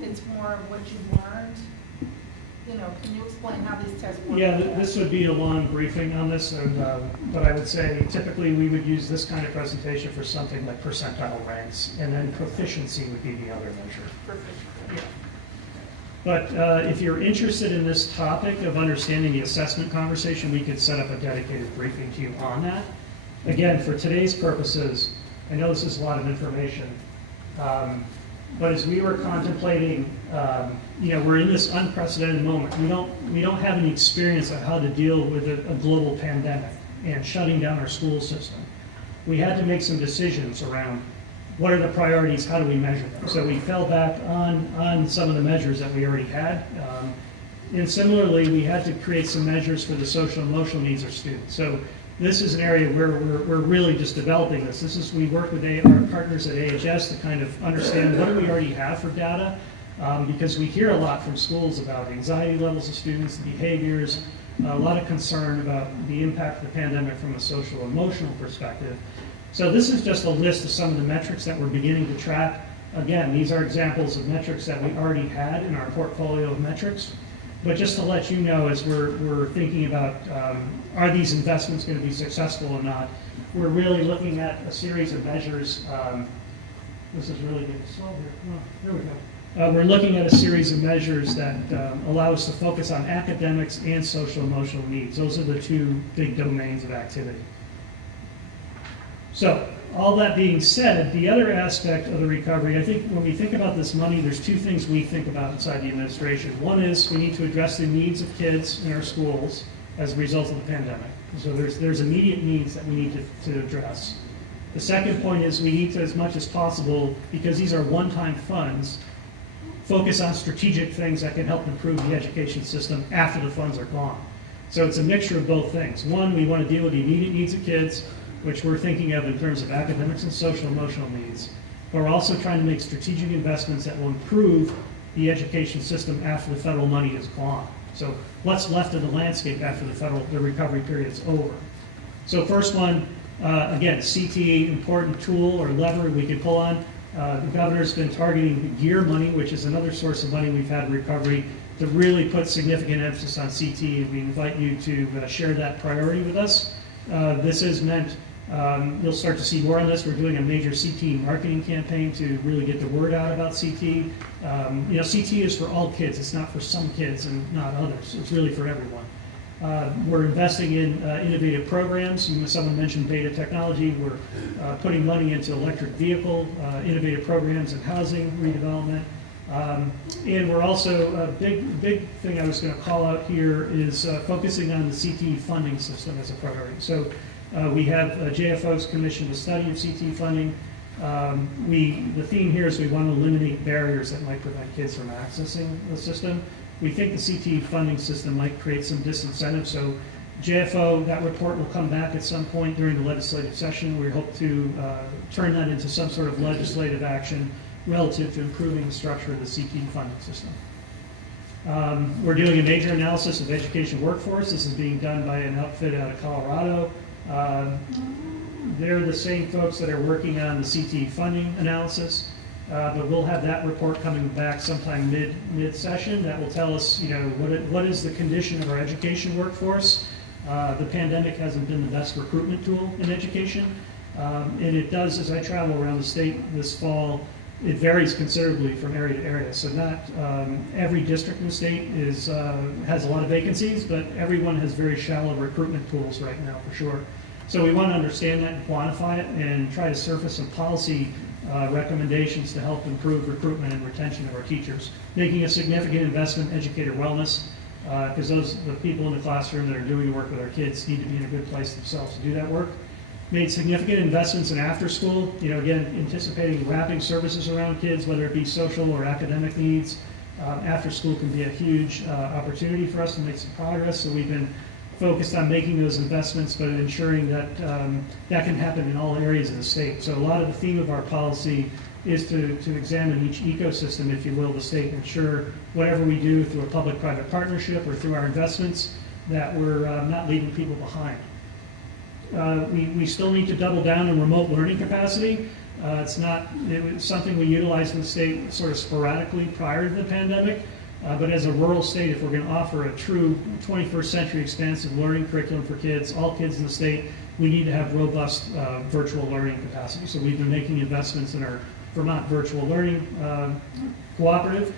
it's more of what you learned. Can you explain how these tests work? Yeah, this would be a long briefing on this, but I would say typically we would use this kind of presentation for something like percentile ranks, and then proficiency would be the other measure. Yeah. But if you're interested in this topic of understanding the assessment conversation, we could set up a dedicated briefing to you on that. Again, for today's purposes, I know this is a lot of information, but as we were contemplating, we're in this unprecedented moment. We don't have any experience of how to deal with a global pandemic and shutting down our school system. We had to make some decisions around what are the priorities, how do we measure them? So we fell back on some of the measures that we already had. And similarly, we had to create some measures for the social and emotional needs of students. So this is an area where we're really just developing this. We work with our partners at AHS to kind of understand what do we already have for data, because we hear a lot from schools about anxiety levels of students, behaviors, a lot of concern about the impact of the pandemic from a social and emotional perspective. So this is just a list of some of the metrics that we're beginning to track. Again, these are examples of metrics that we already had in our portfolio of metrics. But just to let you know, as we're thinking about are these investments going to be successful or not, we're really looking at a series of measures. This is really getting slow here. Oh, here we go. We're looking at a series of measures that allow us to focus on academics and social emotional needs. Those are the two big domains of activity. So, all that being said, the other aspect of the recovery, I think when we think about this money, there's two things we think about inside the administration. One is we need to address the needs of kids in our schools as a result of the pandemic. So there's immediate needs that we need to address. The second point is we need to, as much as possible, because these are one-time funds, focus on strategic things that can help improve the education system after the funds are gone. So it's a mixture of both things. One, we want to deal with the immediate needs of kids, which we're thinking of in terms of academics and social emotional needs. But we're also trying to make strategic investments that will improve the education system after the federal money is gone. So what's left of the landscape after the recovery period is over. So first one, again, CTE, important tool or lever we could pull on. The governor's been targeting gear money, which is another source of money we've had in recovery, to really put significant emphasis on CTE, and we invite you to share that priority with us. This is meant, you'll start to see more on this. We're doing a major CTE marketing campaign to really get the word out about CTE. CTE is for all kids. It's not for some kids and not others. It's really for everyone. We're investing in innovative programs. Someone mentioned beta technology. We're putting money into electric vehicle, innovative programs in housing redevelopment. And we're also, a big thing I was going to call out here is focusing on the CTE funding system as a priority. So we have JFO's commissioned a study of CTE funding. The theme here is we want to eliminate barriers that might prevent kids from accessing the system. We think the CTE funding system might create some disincentives. So JFO, that report will come back at some point during the legislative session. We hope to turn that into some sort of legislative action relative to improving the structure of the CTE funding system. We're doing a major analysis of education workforce. This is being done by an outfit out of Colorado. They're the same folks that are working on the CTE funding analysis, but we'll have that report coming back sometime mid-session that will tell us, what is the condition of our education workforce. The pandemic hasn't been the best recruitment tool in education, and it does, as I travel around the state this fall, it varies considerably from area to area. So not every district in the state has a lot of vacancies, but everyone has very shallow recruitment tools right now for sure. So we want to understand that and quantify it and try to surface some policy recommendations to help improve recruitment and retention of our teachers. Making a significant investment in educator wellness, because the people in the classroom that are doing the work with our kids need to be in a good place themselves to do that work. Made significant investments in after school, again, anticipating wrapping services around kids, whether it be social or academic needs. After school can be a huge opportunity for us to make some progress, so we've been focused on making those investments, but ensuring that that can happen in all areas of the state. So a lot of the theme of our policy is to examine each ecosystem, if you will, of the state, and ensure whatever we do through a public-private partnership or through our investments, that we're not leaving people behind. We still need to double down on remote learning capacity. It was something we utilized in the state sort of sporadically prior to the pandemic, but as a rural state, if we're going to offer a true 21st century expansive learning curriculum for kids, all kids in the state, we need to have robust virtual learning capacity. So we've been making investments in our Vermont Virtual Learning Cooperative.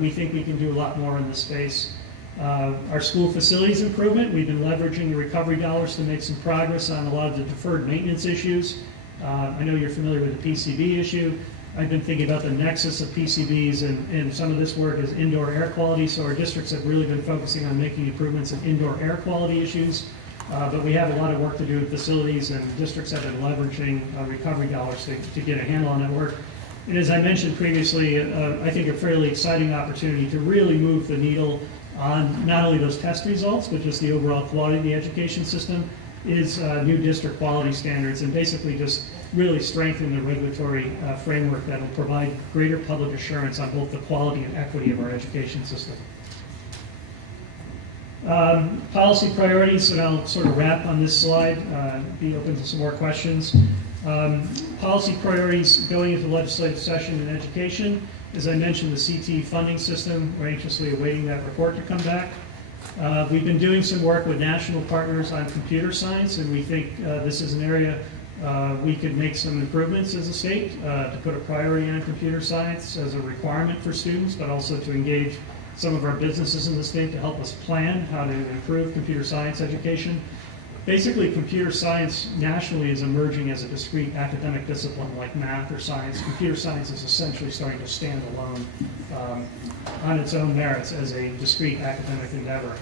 We think we can do a lot more in this space. Our school facilities improvement, we've been leveraging the recovery dollars to make some progress on a lot of the deferred maintenance issues. I know you're familiar with the PCB issue. I've been thinking about the nexus of PCBs, and some of this work is indoor air quality, so our districts have really been focusing on making improvements in indoor air quality issues. But we have a lot of work to do in facilities, and districts have been leveraging recovery dollars to get a handle on that work. And as I mentioned previously, I think a fairly exciting opportunity to really move the needle on not only those test results, but just the overall quality of the education system, is new district quality standards, and basically just really strengthen the regulatory framework that will provide greater public assurance on both the quality and equity of our education system. Policy priorities, and I'll sort of wrap on this slide, be open to some more questions. Policy priorities going into legislative session in education. As I mentioned, the CT funding system, we're anxiously awaiting that report to come back. We've been doing some work with national partners on computer science, and we think this is an area we could make some improvements as a state to put a priority on computer science as a requirement for students, but also to engage some of our businesses in the state to help us plan how to improve computer science education. Basically, computer science nationally is emerging as a discrete academic discipline like math or science. Computer science is essentially starting to stand alone on its own merits as a discrete academic endeavor.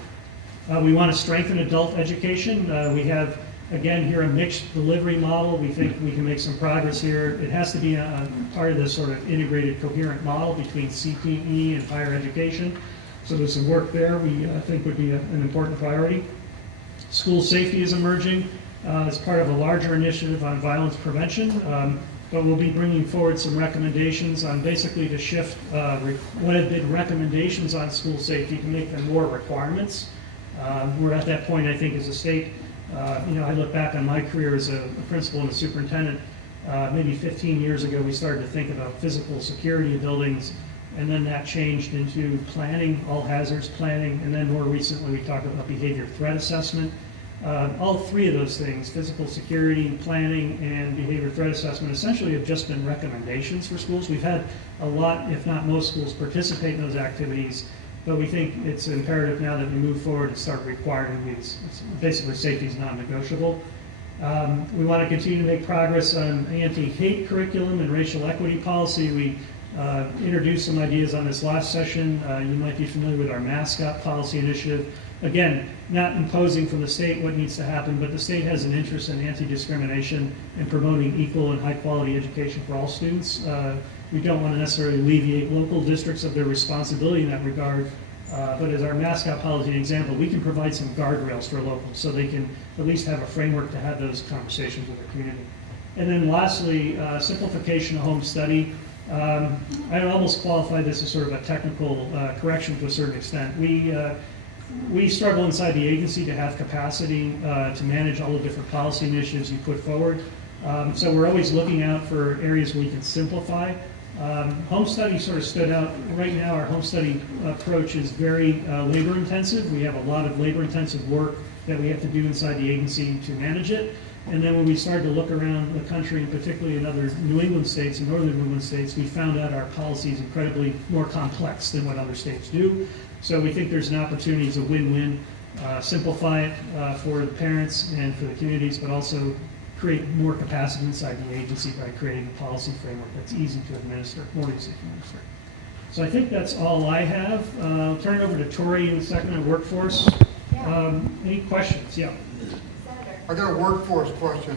We want to strengthen adult education. We have, again, here a mixed delivery model. We think we can make some progress here. It has to be a part of this sort of integrated, coherent model between CTE and higher education. So there's some work there we think would be an important priority. School safety is emerging as part of a larger initiative on violence prevention, but we'll be bringing forward some recommendations on basically to shift what have been recommendations on school safety to make them more requirements. We're at that point, I think, as a state. I look back on my career as a principal and a superintendent. Maybe 15 years ago, we started to think about physical security of buildings, and then that changed into planning, all hazards planning, and then more recently we talked about behavior threat assessment. All three of those things, physical security, planning, and behavior threat assessment, essentially have just been recommendations for schools. We've had a lot, if not most schools, participate in those activities, but we think it's imperative now that we move forward and start requiring these. Basically, safety is non-negotiable. We want to continue to make progress on anti-hate curriculum and racial equity policy. We introduced some ideas on this last session. You might be familiar with our mascot policy initiative. Again, not imposing from the state what needs to happen, but the state has an interest in anti-discrimination and promoting equal and high-quality education for all students. We don't want to necessarily alleviate local districts of their responsibility in that regard, but as our mascot policy example, we can provide some guardrails for locals so they can at least have a framework to have those conversations with their community. And then lastly, simplification of home study. I'd almost qualify this as sort of a technical correction to a certain extent. We struggle inside the agency to have capacity to manage all the different policy initiatives you put forward. So we're always looking out for areas where we can simplify. Home study sort of stood out. Right now our home study approach is very labor intensive. We have a lot of labor intensive work that we have to do inside the agency to manage it. And then when we started to look around the country, and particularly in other New England states and northern New England states, we found out our policy is incredibly more complex than what other states do. So we think there's an opportunity as a win-win, simplify it for the parents and for the communities, but also create more capacity inside the agency by creating a policy framework that's easy to administer, more easy to administer. So I think that's all I have. I'll turn it over to Tori in a second on workforce. Any questions? Yeah. I got a workforce question.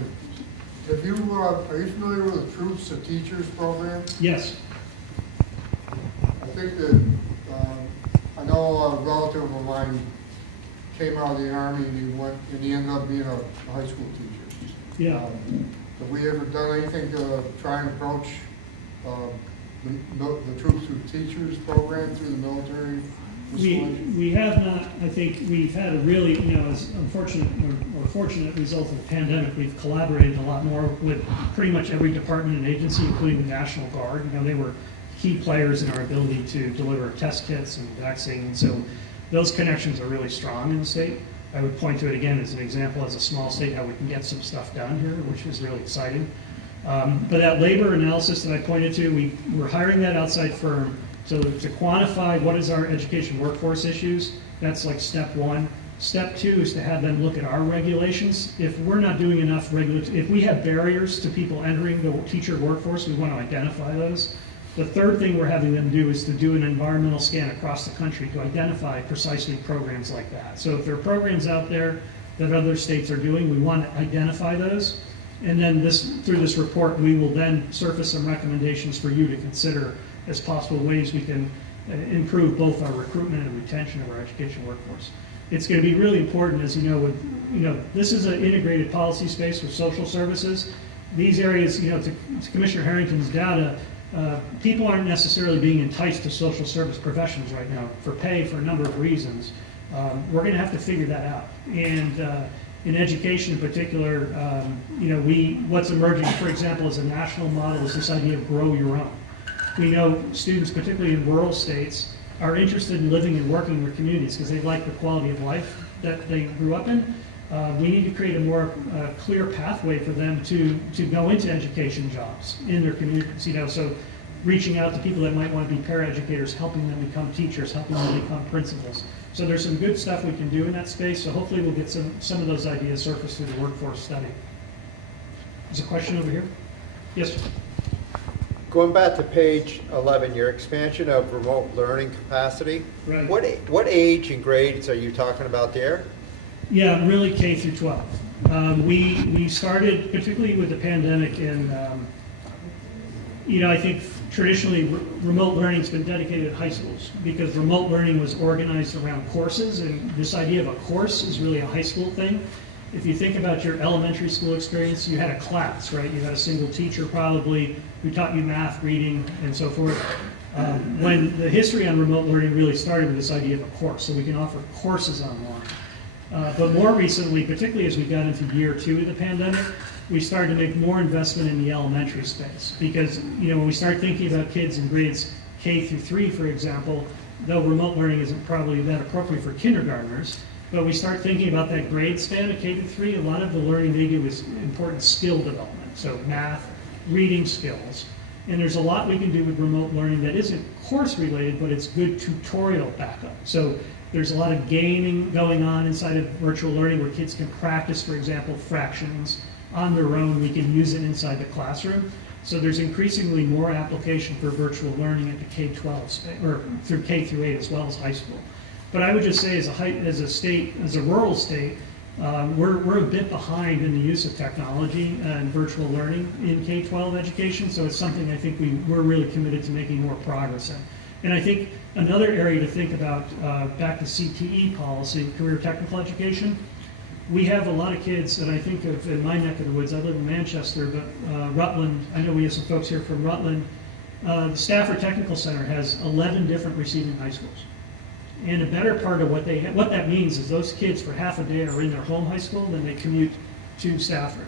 Are you familiar with the Troops to Teachers program? Yes. I think that, I know a relative of mine came out of the Army and he ended up being a high school teacher. Yeah. Have we ever done anything to try and approach the Troops to Teachers program through the military? We have not. I think we've had a really, as unfortunate or fortunate result of the pandemic, we've collaborated a lot more with pretty much every department and agency, including the National Guard. They were key players in our ability to deliver test kits and vaccine. So those connections are really strong in the state. I would point to it again as an example, as a small state, how we can get some stuff done here, which is really exciting. But that labor analysis that I pointed to, we're hiring that outside firm. So to quantify what is our education workforce issues, that's like step one. Step two is to have them look at our regulations. If we're not doing enough if we have barriers to people entering the teacher workforce, we want to identify those. The third thing we're having them do is to do an environmental scan across the country to identify precisely programs like that. So if there are programs out there that other states are doing. We want to identify those. And then through this report, we will then surface some recommendations for you to consider as possible ways we can improve both our recruitment and retention of our education workforce. It's going to be really important, as you know, this is an integrated policy space with social services. These areas, to Commissioner Harrington's data, people aren't necessarily being enticed to social service professions right now for pay for a number of reasons. We're going to have to figure that out. And in education in particular, what's emerging, for example, as a national model is this idea of grow your own. We know students, particularly in rural states, are interested in living and working in their communities because they like the quality of life that they grew up in. We need to create a more clear pathway for them to go into education jobs in their communities. So reaching out to people that might want to be paraeducators, helping them become teachers, helping them become principals. So there's some good stuff we can do in that space. So hopefully we'll get some of those ideas surfaced through the workforce study. There's a question over here. Yes, sir. Going back to page 11, your expansion of remote learning capacity. Right. What age and grades are you talking about there? Yeah, really K through 12. We started, particularly with the pandemic, and I think traditionally remote learning's been dedicated to high schools because remote learning was organized around courses, and this idea of a course is really a high school thing. If you think about your elementary school experience, you had a class, right? You had a single teacher probably who taught you math, reading, and so forth. When the history on remote learning really started with this idea of a course, so we can offer courses online. But more recently, particularly as we got into year 2 of the pandemic, we started to make more investment in the elementary space because, when we start thinking about kids in grades K through 3, for example, though remote learning isn't probably that appropriate for kindergartners, but we start thinking about that grade span of K through 3, a lot of the learning they do is important skill development, so math, reading skills. And there's a lot we can do with remote learning that isn't course related, but it's good tutorial backup. So there's a lot of gaming going on inside of virtual learning where kids can practice, for example, fractions on their own. We can use it inside the classroom. So there's increasingly more application for virtual learning at the K-12 or through K through 8 as well as high school. But I would just say as a rural state, we're a bit behind in the use of technology and virtual learning in K-12 education. So it's something I think we're really committed to making more progress in. And I think another area to think about, back to CTE policy, career technical education, we have a lot of kids that I think of in my neck of the woods. I live in Manchester, but Rutland, I know we have some folks here from Rutland. The Stafford Technical Center has 11 different receiving high schools. And a better part of what that means is those kids for half a day are in their home high school, then they commute to Stafford.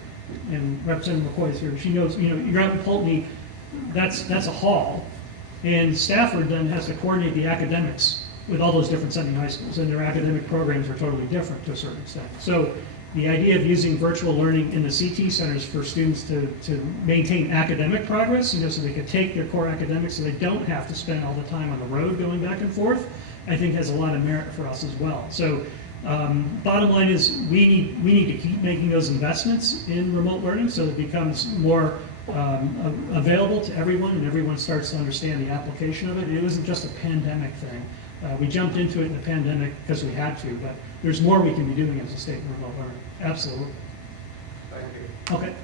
And Representative McCoy is here. She knows, you're out in Pulteney, that's a haul. And Stafford then has to coordinate the academics with all those different sending high schools, and their academic programs are totally different to a certain extent. So the idea of using virtual learning in the CT centers for students to maintain academic progress, so they can take their core academics so they don't have to spend all the time on the road going back and forth, I think has a lot of merit for us as well. So bottom line is we need to keep making those investments in remote learning so that it becomes more available to everyone and everyone starts to understand the application of it. It wasn't just a pandemic thing. We jumped into it in the pandemic because we had to, but there's more we can be doing as a state in remote learning. Absolutely. Thank you. Okay.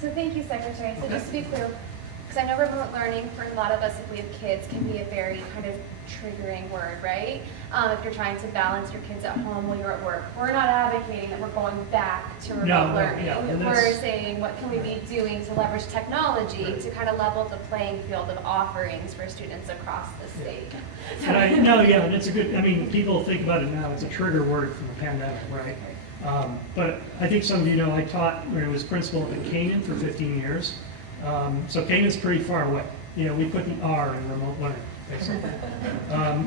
So thank you, Secretary. So just to be clear, because I know remote learning for a lot of us, if we have kids, can be a very kind of triggering word, right? If you're trying to balance your kids at home while you're at work. We're not advocating that we're going back to remote learning. Yeah, we're saying what can we be doing to leverage technology to kind of level the playing field of offerings for students across the state. And it's a good, people think about it now, it's a trigger word from the pandemic, right? But I think some of you know I taught when I was principal at Canaan for 15 years. So Canaan's pretty far away. We put the R in remote learning, basically.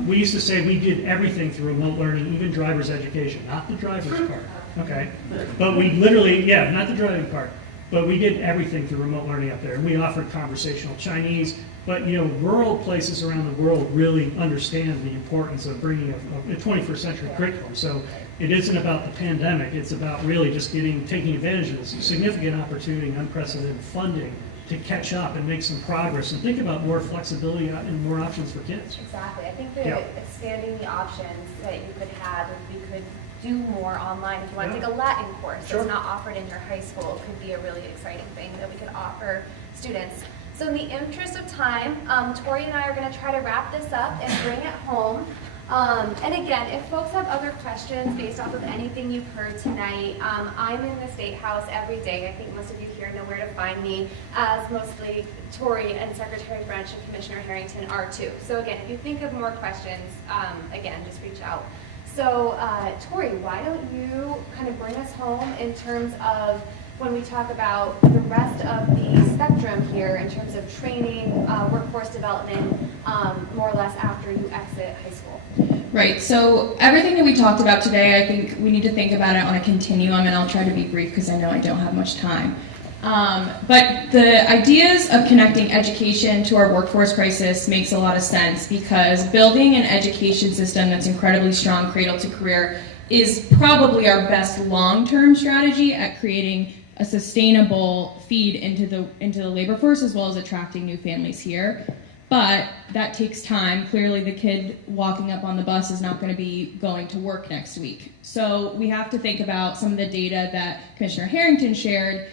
We used to say we did everything through remote learning, even driver's education, not the driver's part, okay? But we literally, not the driving part, but we did everything through remote learning up there. And we offered conversational Chinese, but rural places around the world really understand the importance of bringing a 21st century curriculum. So it isn't about the pandemic, it's about really just taking advantage of this significant opportunity, unprecedented funding to catch up and make some progress and think about more flexibility and more options for kids. Exactly. I think that Yeah. expanding the options that you could have, if we could do more online. If you want to Yeah. take a Latin course Sure. that's not offered in your high school, it could be a really exciting thing that we could offer students. So in the interest of time, Tori and I are going to try to wrap this up and bring it home. And again, if folks have other questions based off of anything you've heard tonight, I'm in the State House every day. I think most of you here know where to find me, as mostly Tori and Secretary French and Commissioner Harrington are too. So again, if you think of more questions, again, just reach out. So Tori, why don't you kind of bring us home in terms of when we talk about the rest of the spectrum here in terms of training, workforce development, more or less after you exit high school. Right, so everything that we talked about today, I think we need to think about it on a continuum, and I'll try to be brief because I know I don't have much time. But the ideas of connecting education to our workforce crisis makes a lot of sense, because building an education system that's incredibly strong cradle to career is probably our best long-term strategy at creating a sustainable feed into the labor force, as well as attracting new families here. But that takes time. Clearly the kid walking up on the bus is not going to be going to work next week. So we have to think about some of the data that Commissioner Harrington shared,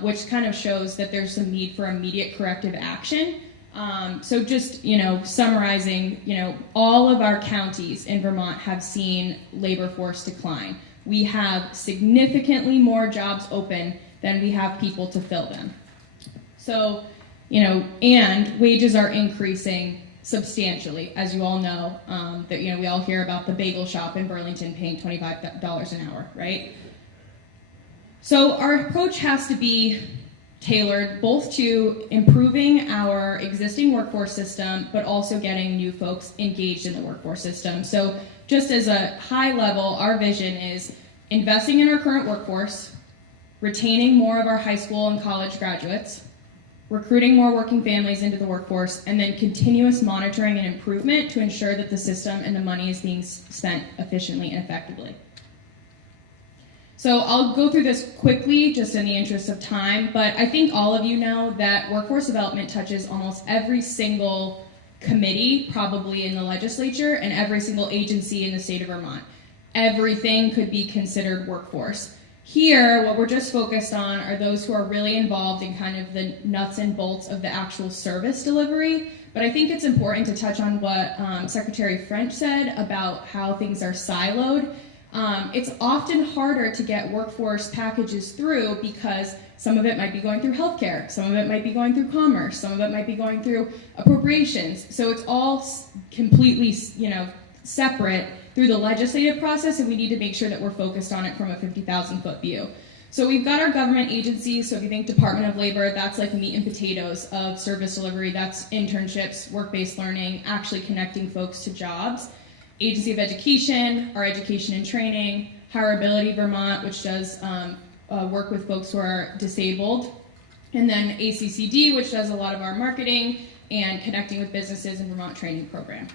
which kind of shows that there's some need for immediate corrective action. So just, summarizing, all of our counties in Vermont have seen labor force decline. We have significantly more jobs open than we have people to fill them. So, and wages are increasing substantially, as you all know, that, we all hear about the bagel shop in Burlington paying $25 an hour, right? So our approach has to be tailored both to improving our existing workforce system, but also getting new folks engaged in the workforce system. So just as a high level, our vision is investing in our current workforce, retaining more of our high school and college graduates, recruiting more working families into the workforce, and then continuous monitoring and improvement to ensure that the system and the money is being spent efficiently and effectively. So I'll go through this quickly just in the interest of time, but I think all of you know that workforce development touches almost every single committee probably in the legislature and every single agency in the state of Vermont. Everything could be considered workforce. Here, what we're just focused on are those who are really involved in kind of the nuts and bolts of the actual service delivery. But I think it's important to touch on what Secretary French said about how things are siloed. It's often harder to get workforce packages through because some of it might be going through healthcare, some of it might be going through commerce, some of it might be going through appropriations. So it's all completely, separate through the legislative process, and we need to make sure that we're focused on it from a 50,000-foot view. So we've got our government agencies. So if you think Department of Labor, that's like meat and potatoes of service delivery. That's internships, work-based learning, actually connecting folks to jobs. Agency of Education, our education and training, Hireability Vermont, which does work with folks who are disabled, and then ACCD, which does a lot of our marketing and connecting with businesses and Vermont training program.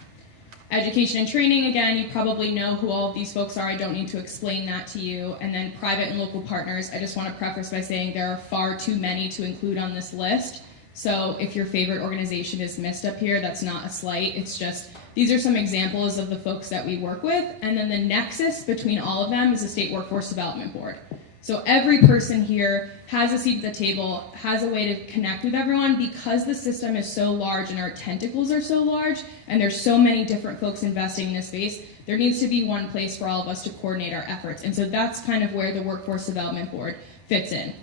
Education and training, again, you probably know who all of these folks are. I don't need to explain that to you. And then private and local partners, I just want to preface by saying there are far too many to include on this list. So if your favorite organization is missed up here, that's not a slight. It's just, these are some examples of the folks that we work with. And then the nexus between all of them is the State Workforce Development Board. So every person here has a seat at the table, has a way to connect with everyone because the system is so large and our tentacles are so large and there's so many different folks investing in this space. There needs to be one place for all of us to coordinate our efforts. And so that's kind of where the Workforce Development Board fits in.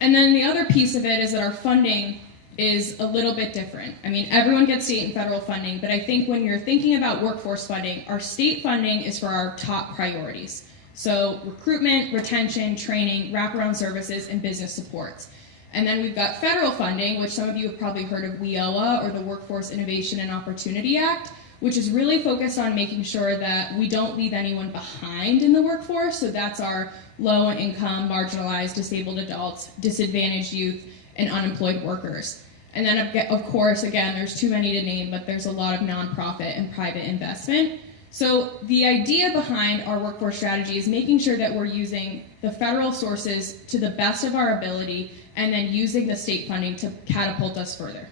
And then the other piece of it is that our funding is a little bit different. I mean, everyone gets state and federal funding, but I think when you're thinking about workforce funding, our state funding is for our top priorities. So recruitment, retention, training, wraparound services, and business supports. And then we've got federal funding, which some of you have probably heard of WIOA, or the Workforce Innovation and Opportunity Act, which is really focused on making sure that we don't leave anyone behind in the workforce. So that's our low income, marginalized, disabled adults, disadvantaged youth, and unemployed workers. And then, of course, again, there's too many to name, but there's a lot of nonprofit and private investment. So the idea behind our workforce strategy is making sure that we're using the federal sources to the best of our ability and then using the state funding to catapult us further.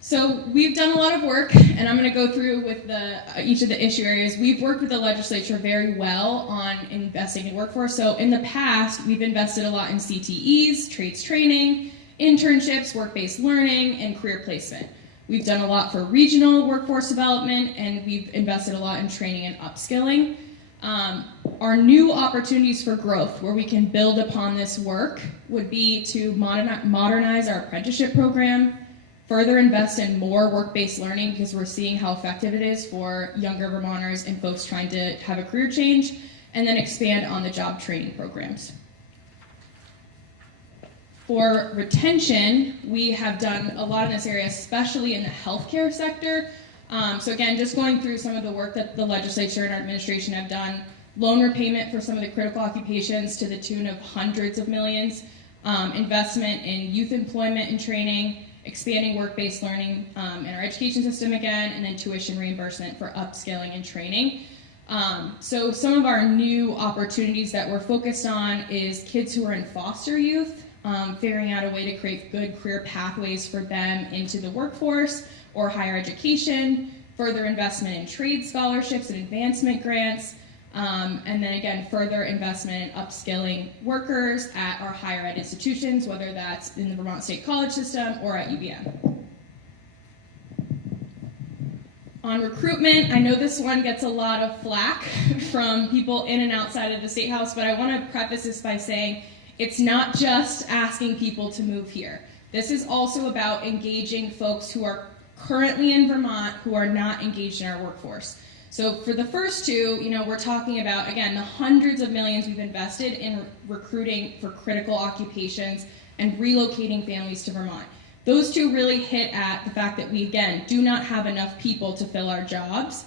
So we've done a lot of work, and I'm going to go through with each of the issue areas. We've worked with the legislature very well on investing in workforce. So in the past, we've invested a lot in CTEs, trades training, internships, work-based learning, and career placement. We've done a lot for regional workforce development, and we've invested a lot in training and upskilling. Our new opportunities for growth, where we can build upon this work, would be to modernize our apprenticeship program, further invest in more work-based learning because we're seeing how effective it is for younger Vermonters and folks trying to have a career change, and then expand on the job training programs. For retention, we have done a lot in this area, especially in the healthcare sector. So again, just going through some of the work that the legislature and our administration have done, loan repayment for some of the critical occupations to the tune of hundreds of millions, investment in youth employment and training, expanding work-based learning in our education system again, and then tuition reimbursement for upskilling and training. So some of our new opportunities that we're focused on is kids who are in foster youth, figuring out a way to create good career pathways for them into the workforce or higher education, further investment in trade scholarships and advancement grants, and then again, further investment in upskilling workers at our higher ed institutions, whether that's in the Vermont State College system or at UVM. On recruitment, I know this one gets a lot of flack from people in and outside of the State House, but I want to preface this by saying it's not just asking people to move here. This is also about engaging folks who are currently in Vermont who are not engaged in our workforce. So for the first two, we're talking about, again, the hundreds of millions we've invested in recruiting for critical occupations and relocating families to Vermont. Those two really hit at the fact that we, again, do not have enough people to fill our jobs.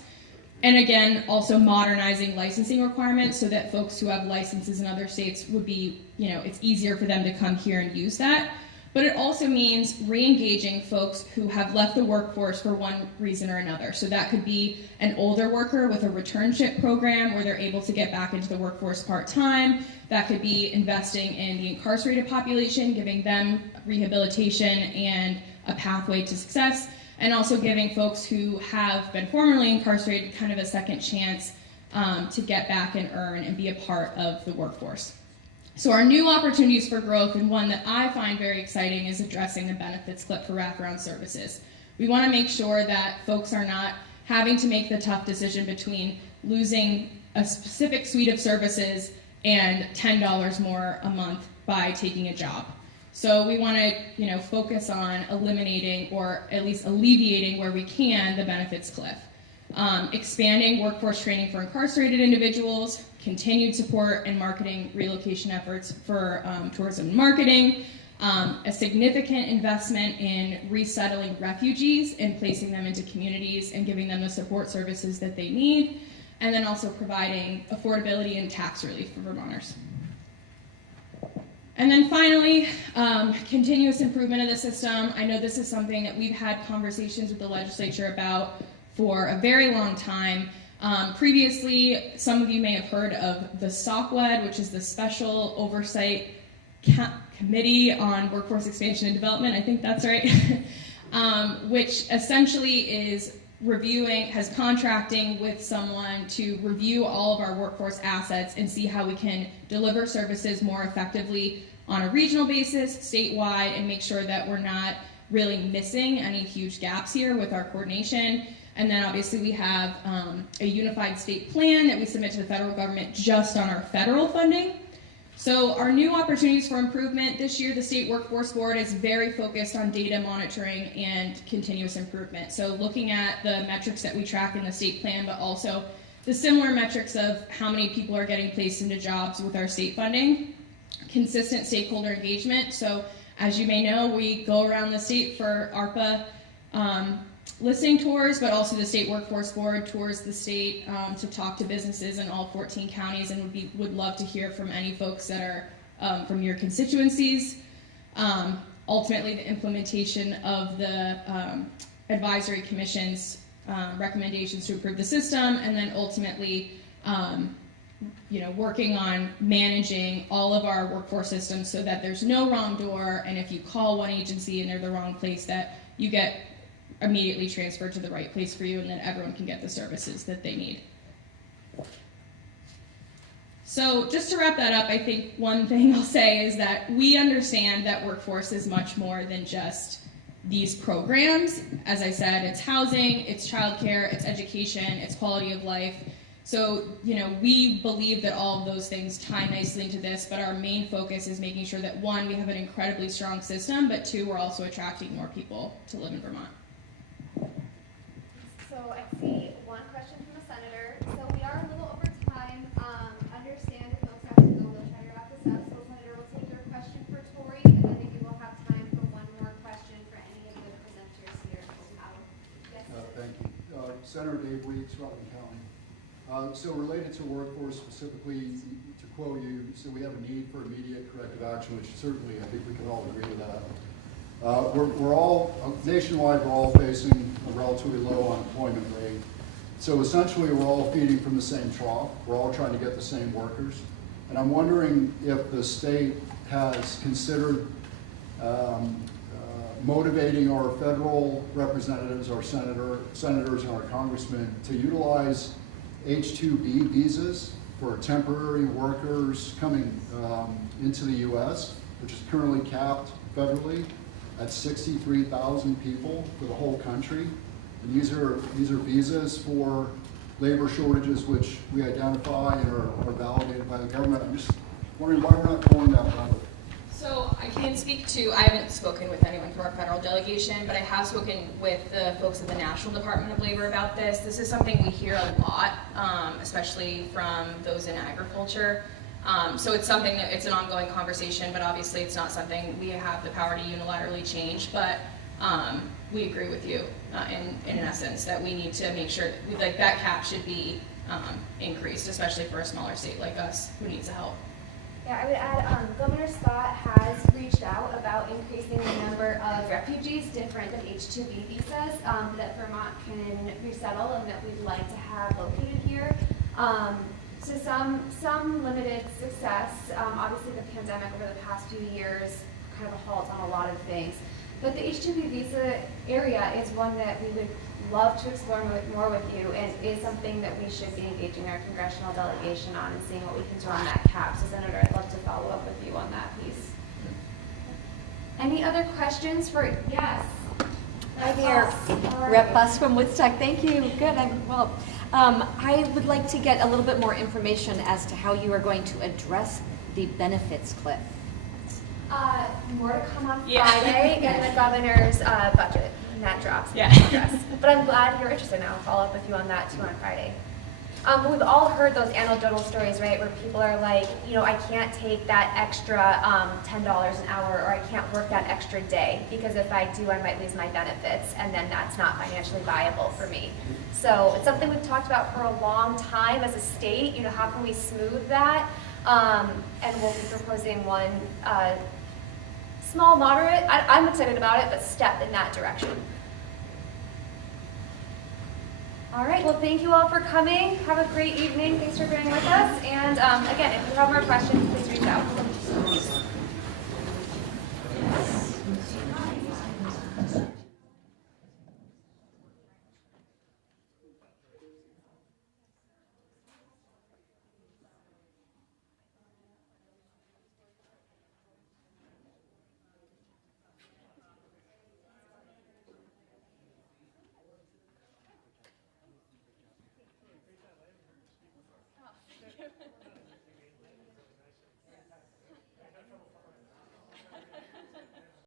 And again, also modernizing licensing requirements so that folks who have licenses in other states would be, it's easier for them to come here and use that. But it also means re-engaging folks who have left the workforce for one reason or another. So that could be an older worker with a returnship program where they're able to get back into the workforce part-time. That could be investing in the incarcerated population, giving them rehabilitation and a pathway to success, and also giving folks who have been formerly incarcerated kind of a second chance to get back and earn and be a part of the workforce. So our new opportunities for growth, and one that I find very exciting, is addressing the benefits cliff for wraparound services. We want to make sure that folks are not having to make the tough decision between losing a specific suite of services and $10 more a month by taking a job. So we want to, focus on eliminating or at least alleviating where we can the benefits cliff. Expanding workforce training for incarcerated individuals, continued support and marketing relocation efforts for tourism and marketing, a significant investment in resettling refugees and placing them into communities and giving them the support services that they need, and then also providing affordability and tax relief for Vermonters. And then finally, continuous improvement of the system. I know this is something that we've had conversations with the legislature about for a very long time. Previously, some of you may have heard of the SOCWED, which is the Special Oversight Committee on Workforce Expansion and Development, I think that's right, which essentially is has contracting with someone to review all of our workforce assets and see how we can deliver services more effectively on a regional basis, statewide, and make sure that we're not really missing any huge gaps here with our coordination. And then obviously we have a unified state plan that we submit to the federal government just on our federal funding. So our new opportunities for improvement this year, the State Workforce Board is very focused on data monitoring and continuous improvement. So looking at the metrics that we track in the state plan, but also the similar metrics of how many people are getting placed into jobs with our state funding. Consistent stakeholder engagement. So as you may know, we go around the state for ARPA listening tours, but also the State Workforce Board tours the state to talk to businesses in all 14 counties, and would love to hear from any folks that are from your constituencies. Ultimately, the implementation of the advisory commissions recommendations to improve the system, and then ultimately, working on managing all of our workforce systems so that there's no wrong door, and if you call one agency and they're the wrong place, that you get immediately transferred to the right place for you, and then everyone can get the services that they need. So just to wrap that up, I think one thing I'll say is that we understand that workforce is much more than just these programs. As I said, it's housing, it's childcare, it's education, it's quality of life. So, we believe that all of those things tie nicely into this, but our main focus is making sure that, one, we have an incredibly strong system, but two, we're also attracting more people to live in Vermont. So I see one question from the senator. So we are a little over time. Understand if folks have to go, we'll try to wrap this up. So Senator, we'll take your question for Tori, and then maybe we'll have time for one more question for any of the presenters here. Yes. Thank you. Senator Dave Weeks, Rutland County. So related to workforce specifically, to quote you, so we have a need for immediate corrective action, which certainly I think we can all agree with that. We're all, nationwide, we're all facing a relatively low unemployment rate. So essentially we're all feeding from the same trough. We're all trying to get the same workers. And I'm wondering if the state has considered motivating our federal representatives, our senators and our congressmen to utilize H-2B visas for temporary workers coming into the U.S., which is currently capped federally at 63,000 people for the whole country. And these are visas for labor shortages which we identify and are validated by the government. I'm just wondering why we're not going that route. So I can't speak to, I haven't spoken with anyone from our federal delegation, but I have spoken with the folks at the National Department of Labor about this. This is something we hear a lot, especially from those in agriculture. So it's something that, it's an ongoing conversation, but obviously it's not something we have the power to unilaterally change, but we agree with you in essence that we need to make sure that, that cap should be increased, especially for a smaller state like us who needs the help. Yeah, I would add, Governor Scott has reached out about increasing the number of refugees different than H-2B visas that Vermont can resettle and that we'd like to have located here. So some limited success. Obviously the pandemic over the past few years kind of a halt on a lot of things. But the H-2B visa area is one that we would love to explore more with you, and is something that we should be engaging our congressional delegation on and seeing what we can do on that cap. So Senator, I'd love to follow up with you on that piece. Any other questions for, yes? Hi there, Rep. Buss from Woodstock. Thank you. Good. I would like to get a little bit more information as to how you are going to address the benefits cliff. More to come on Friday in the governor's budget, and that drops. Yeah. But I'm glad you're interested, and I'll follow up with you on that too on Friday. We've all heard those anecdotal stories, right, where people are like, I can't take that extra $10 an hour, or I can't work that extra day, because if I do, I might lose my benefits, and then that's not financially viable for me. So it's something we've talked about for a long time as a state, how can we smooth that? And we'll be proposing one small, moderate, I'm excited about it, but step in that direction. All right, well, thank you all for coming. Have a great evening. Thanks for being with us. And again, if you have more questions, please reach out.